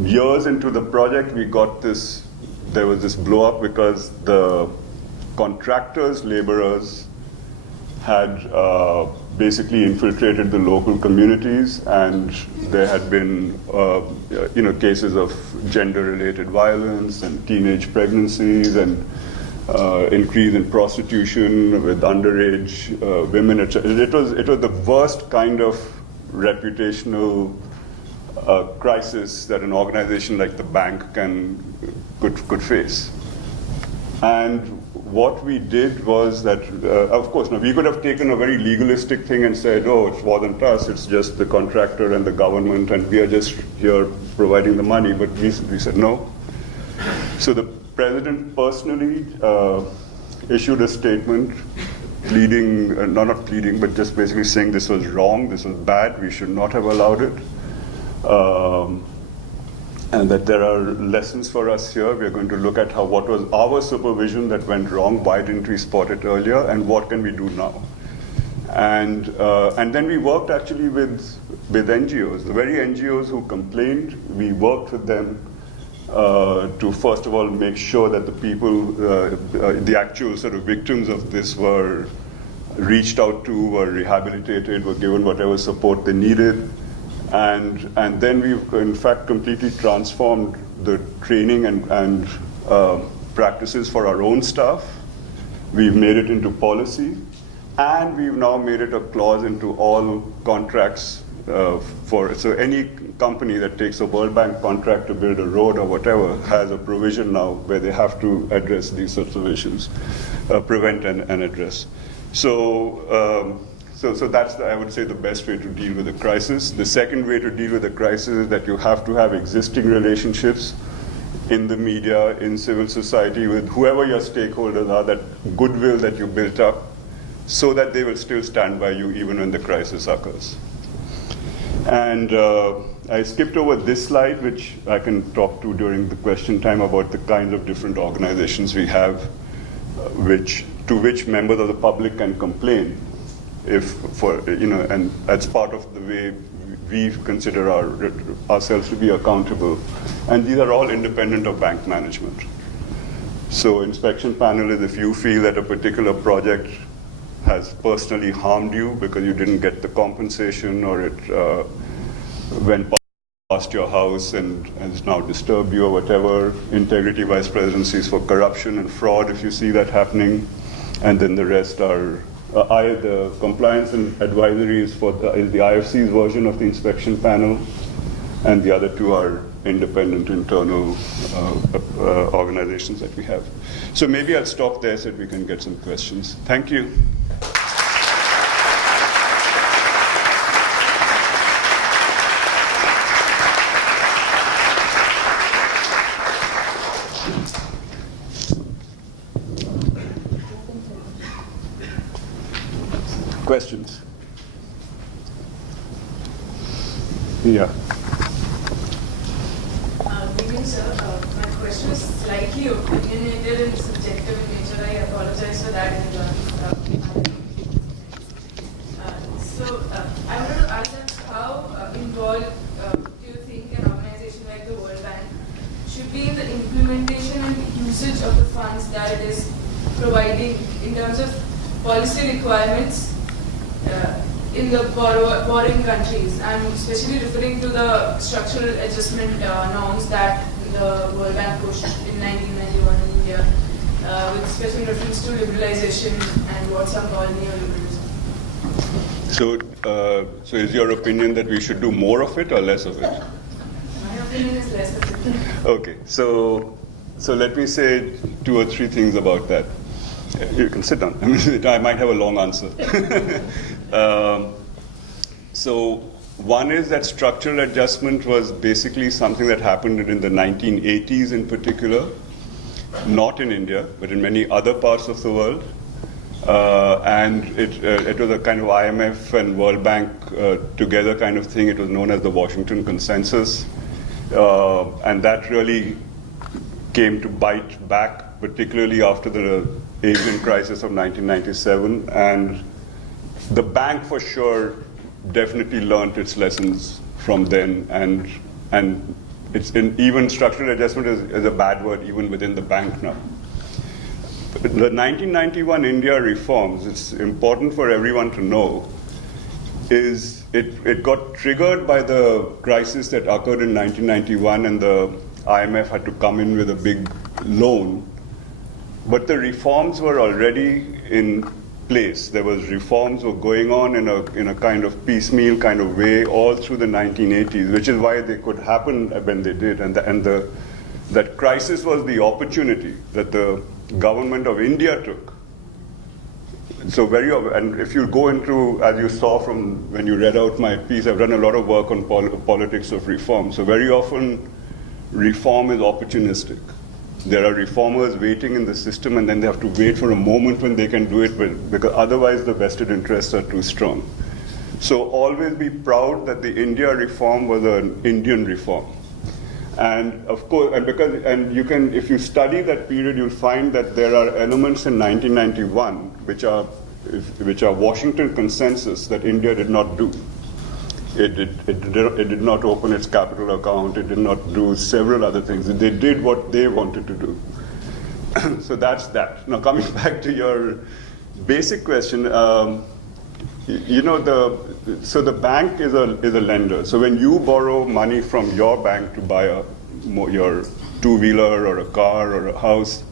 years into the project there was this blow up because the contractors, laborers had basically infiltrated the local communities, and there had been cases of gender-related violence and teenage pregnancies and increase in prostitution with underage women, etc. It was the worst kind of reputational crisis that an organization like the bank could face. And what we did was that, of course, now we could have taken a very legalistic thing and said, oh, it wasn't us, it's just the contractor and the government, and we are just here providing the money. But we said no. So the president personally issued a statement pleading, not pleading, but just basically saying this was wrong, this was bad, we should not have allowed it. And that there are lessons for us here. We are going to look at what was our supervision that went wrong, why didn't we spot it earlier, and what can we do now. And then we worked actually with NGOs. The very NGOs who complained, we worked with them to first of all make sure that the people, the actual sort of victims of this were reached out to, were rehabilitated, were given whatever support they needed. And then we've in fact completely transformed the training and practices for our own staff. We've made it into policy, and we've now made it a clause into all contracts so any company that takes a World Bank contract to build a road or whatever has a provision now where they have to address these sorts of issues, prevent and address. So that's, I would say, the best way to deal with a crisis. The second way to deal with a crisis is that you have to have existing relationships in the media, in civil society, with whoever your stakeholders are, that goodwill that you built up, so that they will still stand by you even when the crisis occurs. And I skipped over this slide, which I can talk to during the question time, about the kinds of different organizations we have, to which members of the public can complain. And that's part of the way we consider ourselves to be accountable. And these are all independent of bank management. So inspection panel is if you feel that a particular project has personally harmed you because you didn't get the compensation, or it went past your house and has now disturbed you or whatever. Integrity vice presidencies for corruption and fraud if you see that happening. And then the rest are the compliance and advisory is the IFC's version of the inspection panel, and the other two are independent internal organizations that we have. So maybe I'll stop there so that we can get some questions. Thank you. Questions? Yeah. Good evening, sir. My question is slightly opinionated and subjective in nature. I apologize for that in advance. I wanted to ask that how involved do you think an organization like the World Bank should be in the implementation and usage of the funds that it is providing in terms of policy requirements in the borrowing countries? I'm especially referring to the structural adjustment norms that the World Bank pushed in 1991 in India, with special reference to liberalization and what some call neoliberalism. So is your opinion that we should do more of it or less of it? My opinion is less of it. Okay, so let me say 2 or 3 things about that. You can sit down. I might have a long answer. So one is that structural adjustment was basically something that happened in the 1980s in particular, not in India, but in many other parts of the world. And it was a kind of IMF and World Bank together kind of thing. It was known as the Washington Consensus. And that really came to bite back, particularly after the Asian crisis of 1997. And the bank, for sure, definitely learned its lessons from then. And even structural adjustment is a bad word even within the bank now. The 1991 India reforms, it's important for everyone to know, is it got triggered by the crisis that occurred in 1991, and the IMF had to come in with a big loan. But the reforms were already in place. There was reforms were going on in a kind of piecemeal kind of way all through the 1980s, which is why they could happen when they did. That crisis was the opportunity that the government of India took. So and if you go into, as you saw from when you read out my piece, I've done a lot of work on politics of reform. So very often, reform is opportunistic. There are reformers waiting in the system, and then they have to wait for a moment when they can do it, because otherwise the vested interests are too strong. So always be proud that the India reform was an Indian reform. And of course, you can, if you study that period, you'll find that there are elements in 1991 which are Washington consensus that India did not do. It did not open its capital account. It did not do several other things. They did what they wanted to do. So that's that. Now coming back to your basic question, so the bank is a lender. So when you borrow money from your bank to buy your two-wheeler or a car or a house,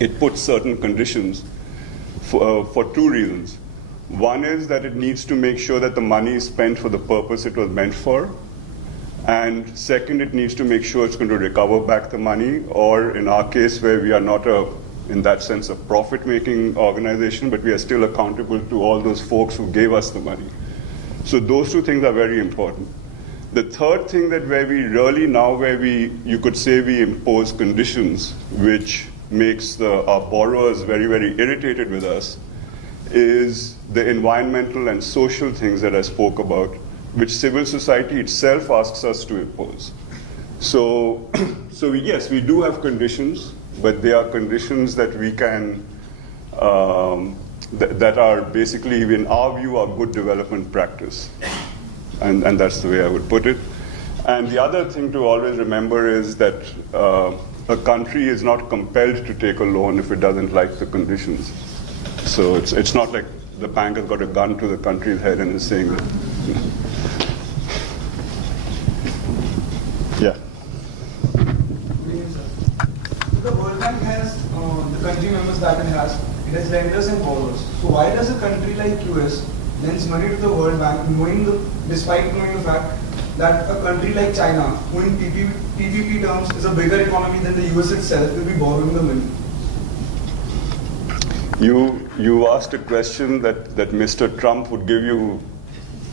it puts certain conditions for two reasons. One is that it needs to make sure that the money is spent for the purpose it was meant for. And second, it needs to make sure it's going to recover back the money, or in our case, where we are not in that sense, a profit-making organization, but we are still accountable to all those folks who gave us the money. So those two things are very important. The third thing that you could say we impose conditions, which makes our borrowers very, very irritated with us, is the environmental and social things that I spoke about, which civil society itself asks us to impose. So yes, we do have conditions, but they are conditions that we can, that are basically, in our view, are good development practice. And that's the way I would put it. And the other thing to always remember is that a country is not compelled to take a loan if it doesn't like the conditions. So it's not like the bank has got a gun to the country's head and is saying that. Yeah. The World Bank has the country members that it has lenders and borrowers. So why does a country like US lends money to the World Bank, despite knowing the fact that a country like China, who in PPP terms is a bigger economy than the US itself, will be borrowing the money? You asked a question that Mr. Trump would give you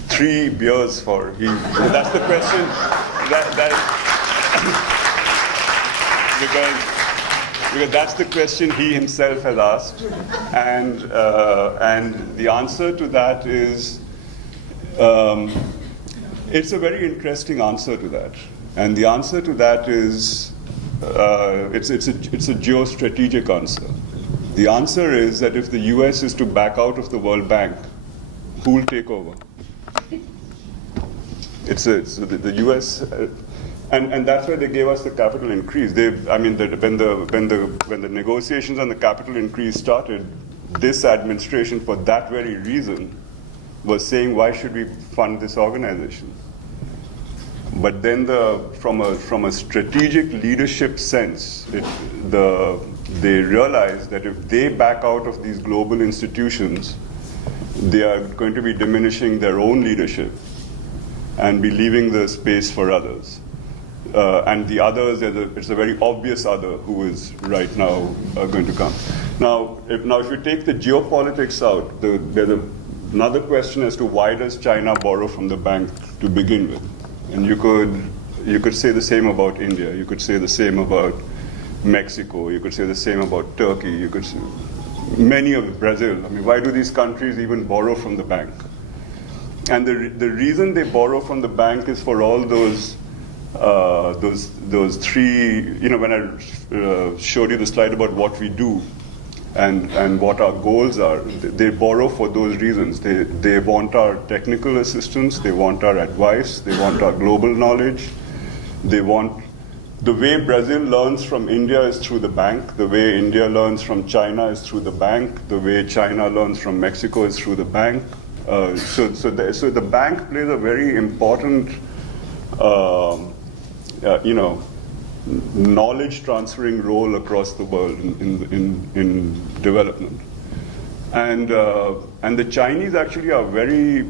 3 beers for. That's the question. Because that's the question he himself has asked, and the answer to that is it's a very interesting answer to that, and the answer to that is it's a geostrategic answer. The answer is that if the US is to back out of the World Bank, who will take over? It's the US, and that's why they gave us the capital increase. When the negotiations on the capital increase started, this administration, for that very reason, was saying, why should we fund this organization? But then from a strategic leadership sense, they realize that if they back out of these global institutions, they are going to be diminishing their own leadership and be leaving the space for others. And the others, it's a very obvious other who is right now going to come. Now, if you take the geopolitics out, there's another question as to why does China borrow from the bank to begin with? And you could say the same about India. You could say the same about Mexico. You could say the same about Turkey. You could say many of Brazil. Why do these countries even borrow from the bank? And the reason they borrow from the bank is for all those those three, when I showed you the slide about what we do and what our goals are, they borrow for those reasons. They want our technical assistance, they want our advice, they want our global knowledge, they want. The way Brazil learns from India is through the bank. The way India learns from China is through the bank. The way China learns from Mexico is through the bank. So the bank plays a very important, knowledge transferring role across the world in development. And the Chinese actually are very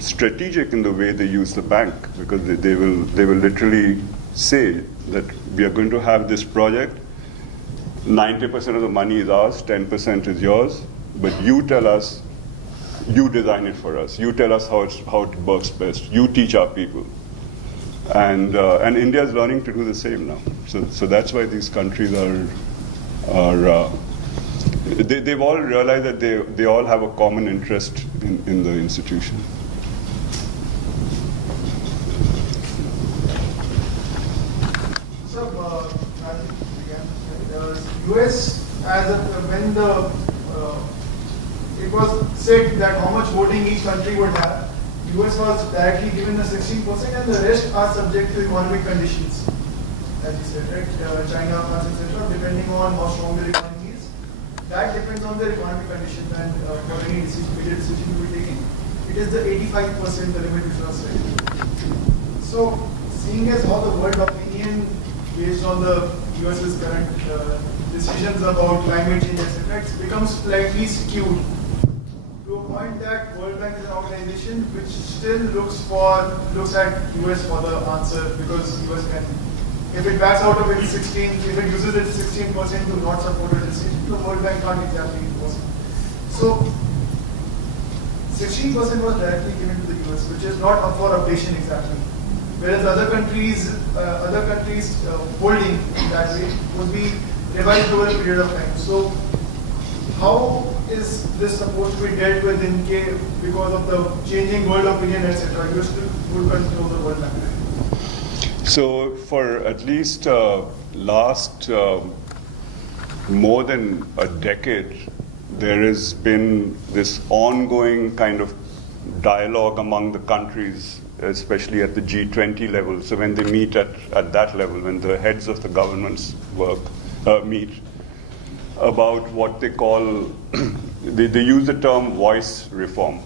strategic in the way they use the bank, because they will literally say that we are going to have this project, 90% of the money is ours, 10% is yours, but you tell us, you design it for us, you tell us how it works best, you teach our people. And India is learning to do the same now. So that's why these countries they've all realized that they all have a common interest in the institution. US, it was said that how much voting each country would have, US was directly given the 16% and the rest are subject to economic conditions, as you said, right? China, France, etc., depending on how strong their economy is. That depends on their economic conditions, and for any major decision to be taken, it is the 85% the limit which was set. So, seeing as how the world opinion based on the US's current decisions about climate change, etc., it becomes slightly skewed to a point that World Bank is an organization which still looks at US for the answer, because US can, if it backs out of its 16, if it uses its 16% to not support a decision, the World Bank can't exactly enforce it. So 16% was directly given to the US, which is not up for updation exactly. Whereas other countries holding that way would be revised over a period of time. So how is this supposed to be dealt with in case, because of the changing world opinion, etc.? You still would control the World Bank. So for at least last more than a decade, there has been this ongoing kind of dialogue among the countries, especially at the G20 level. So when they meet at that level, when the heads of the governments meet, about what they call, they use the term voice reform.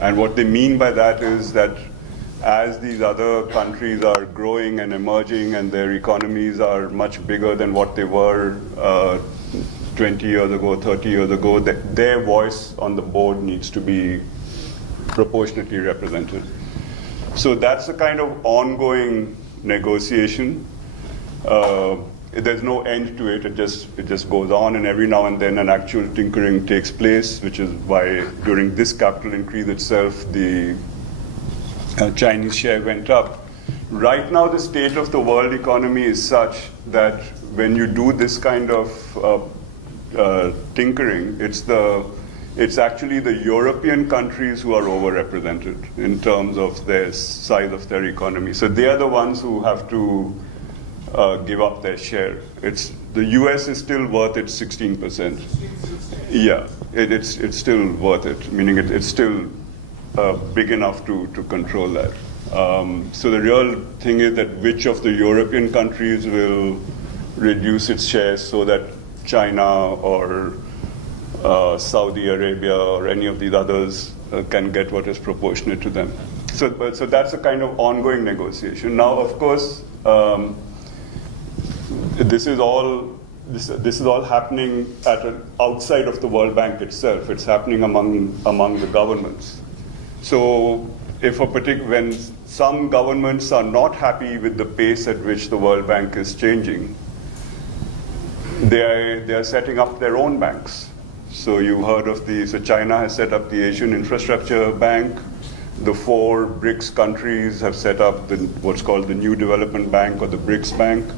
And what they mean by that is that as these other countries are growing and emerging and their economies are much bigger than what they were 20 years ago, 30 years ago, their voice on the board needs to be proportionately represented. So that's a kind of ongoing negotiation. There's no end to it. It just goes on, and every now and then an actual tinkering takes place, which is why during this capital increase itself, the Chinese share went up. Right now, the state of the world economy is such that when you do this kind of tinkering, it's actually the European countries who are overrepresented in terms of their size of their economy. So they are the ones who have to give up their share. The US is still worth its 16%. Yeah, it's still worth it, meaning it's still big enough to control that. So the real thing is that which of the European countries will reduce its shares so that China or Saudi Arabia or any of these others can get what is proportionate to them. So that's a kind of ongoing negotiation. Now, of course, this is all happening outside of the World Bank itself. It's happening among the governments. So when some governments are not happy with the pace at which the World Bank is changing, they are setting up their own banks. So you heard of so China has set up the Asian Infrastructure Bank. The 4 BRICS countries have set up what's called the New Development Bank or the BRICS Bank.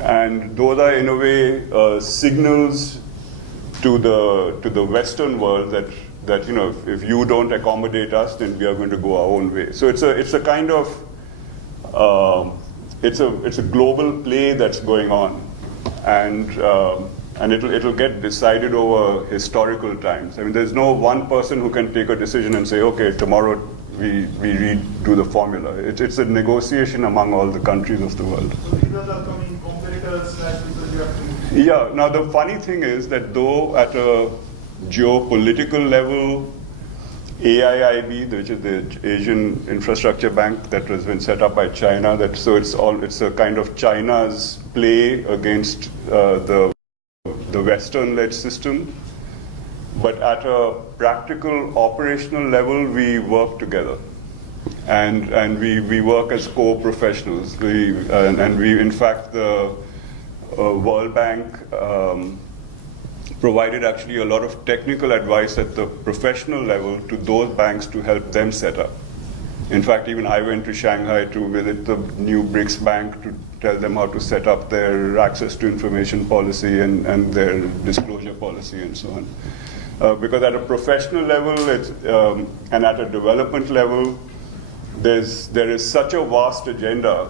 And those are in a way signals to the Western world that if you don't accommodate us, then we are going to go our own way. So it's a kind of it's a global play that's going on, and it'll get decided over historical times. I mean, there's no one person who can take a decision and say, okay, tomorrow we redo the formula. It's a negotiation among all the countries of the world. So these are the upcoming competitors that people you have to. Yeah. Now the funny thing is that though at a geopolitical level, AIIB, which is the Asian Infrastructure Bank that has been set up by China, it's a kind of China's play against the Western-led system. But at a practical operational level, we work together, and we work as co-professionals. And we, in fact, the World Bank provided actually a lot of technical advice at the professional level to those banks to help them set up. In fact, even I went to Shanghai to visit the new BRICS Bank to tell them how to set up their access to information policy and their disclosure policy and so on. Because at a professional level and at a development level, there is such a vast agenda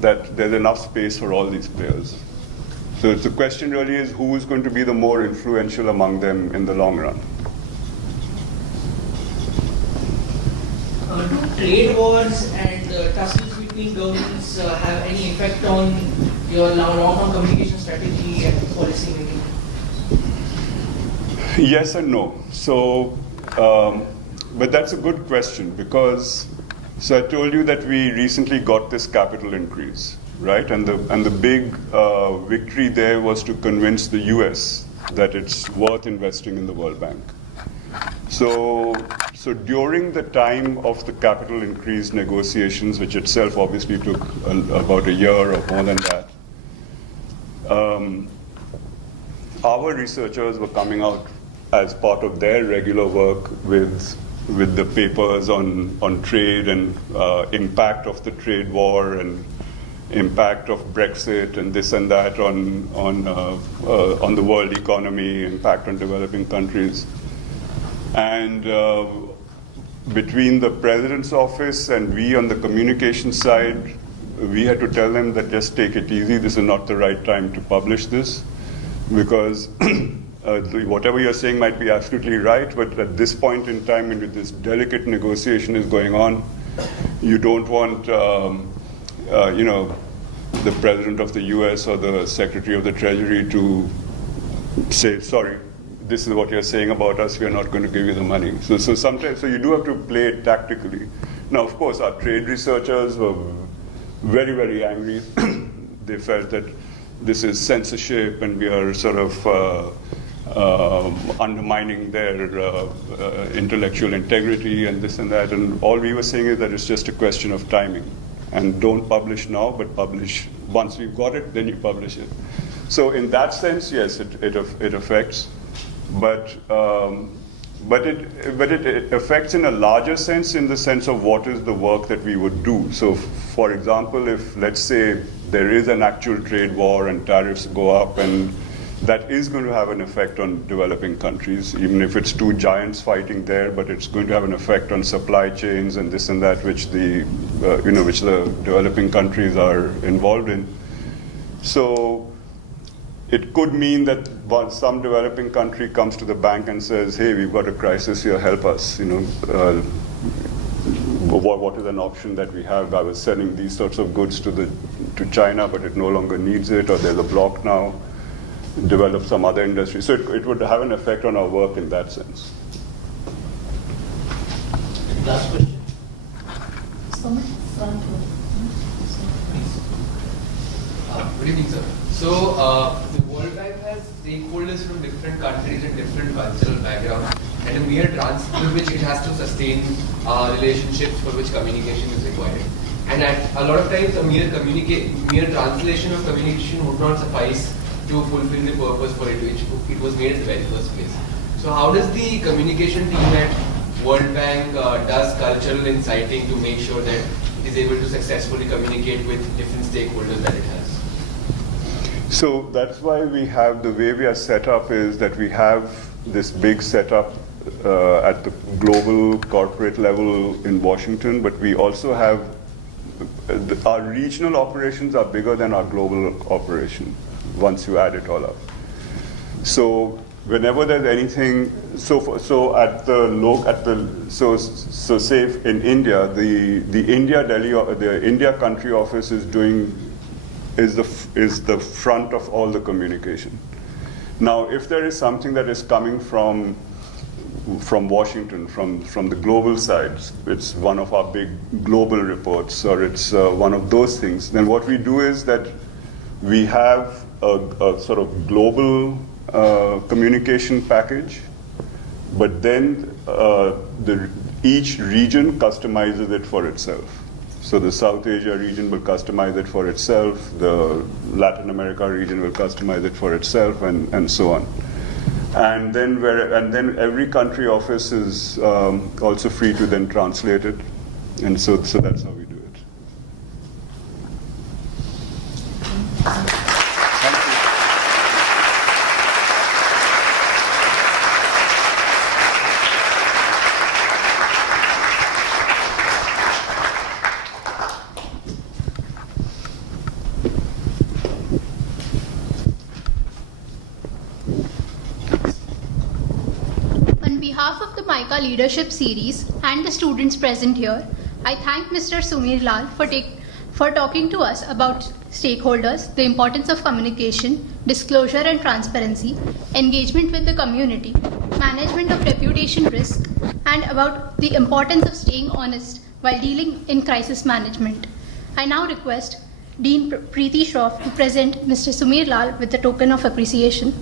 that there's enough space for all these players. So the question really is who is going to be the more influential among them in the long run. Do trade wars and tussles between governments have any effect on your long-term communication strategy and policy making? Yes and no. So, but that's a good question because, so I told you that we recently got this capital increase, right? And the big victory there was to convince the US that it's worth investing in the World Bank. So during the time of the capital increase negotiations, which itself obviously took about a year or more than that, our researchers were coming out as part of their regular work with the papers on trade and impact of the trade war and impact of Brexit and this and that on the world economy, impact on developing countries. And between the president's office and we on the communication side, we had to tell them that just take it easy. This is not the right time to publish this because whatever you're saying might be absolutely right, but at this point in time, when this delicate negotiation is going on, you don't want, the president of the U.S. or the secretary of the Treasury to say, sorry, this is what you're saying about us, we are not going to give you the money. So sometimes, you do have to play it tactically. Now, of course, our trade researchers were very, very angry. They felt that this is censorship and we are sort of undermining their intellectual integrity and this and that. And all we were saying is that it's just a question of timing. And don't publish now, but publish once we've got it, then you publish it. So in that sense, yes, it affects. But it affects in a larger sense, in the sense of what is the work that we would do. So, for example, if let's say there is an actual trade war and tariffs go up, and that is going to have an effect on developing countries, even if it's two giants fighting there, but it's going to have an effect on supply chains and this and that, which the developing countries are involved in. So it could mean that once some developing country comes to the bank and says, hey, we've got a crisis here, help us, what is an option that we have? I was selling these sorts of goods to China, but it no longer needs it, or there's a block now, develop some other industry. So it would have an effect on our work in that sense. Last question. Sumir, front row. Good evening, sir. So, the World Bank has stakeholders from different countries and different cultural backgrounds, and a mere with which it has to sustain relationships for which communication is required. And a lot of times, a mere translation of communication would not suffice to fulfill the purpose for which it was made in the very first place. So, how does the communication team at World Bank does cultural inciting to make sure that it is able to successfully communicate with different stakeholders that it has? So that's why we have, the way we are set up is that we have this big setup at the global corporate level in Washington, but we also have our regional operations are bigger than our global operation once you add it all up. So whenever there's anything, so say in India, the India country office is the front of all the communication. Now, if there is something that is coming from Washington, from the global side, it's one of our big global reports, or it's one of those things, then what we do is that we have a sort of global communication package, but then each region customizes it for itself. So the South Asia region will customize it for itself, the Latin America region will customize it for itself, and so on. And then every country office is also free to then translate it, and so that's how we do it. On behalf of the MICA Leadership Series and the students present here, I thank Mr. Sumir Lal for talking to us about stakeholders, the importance of communication, disclosure and transparency, engagement with the community, management of reputation risk, and about the importance of staying honest while dealing in crisis management. I now request Dean Preeti Shroff to present Mr. Sumir Lal with the token of appreciation.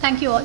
Thank you all.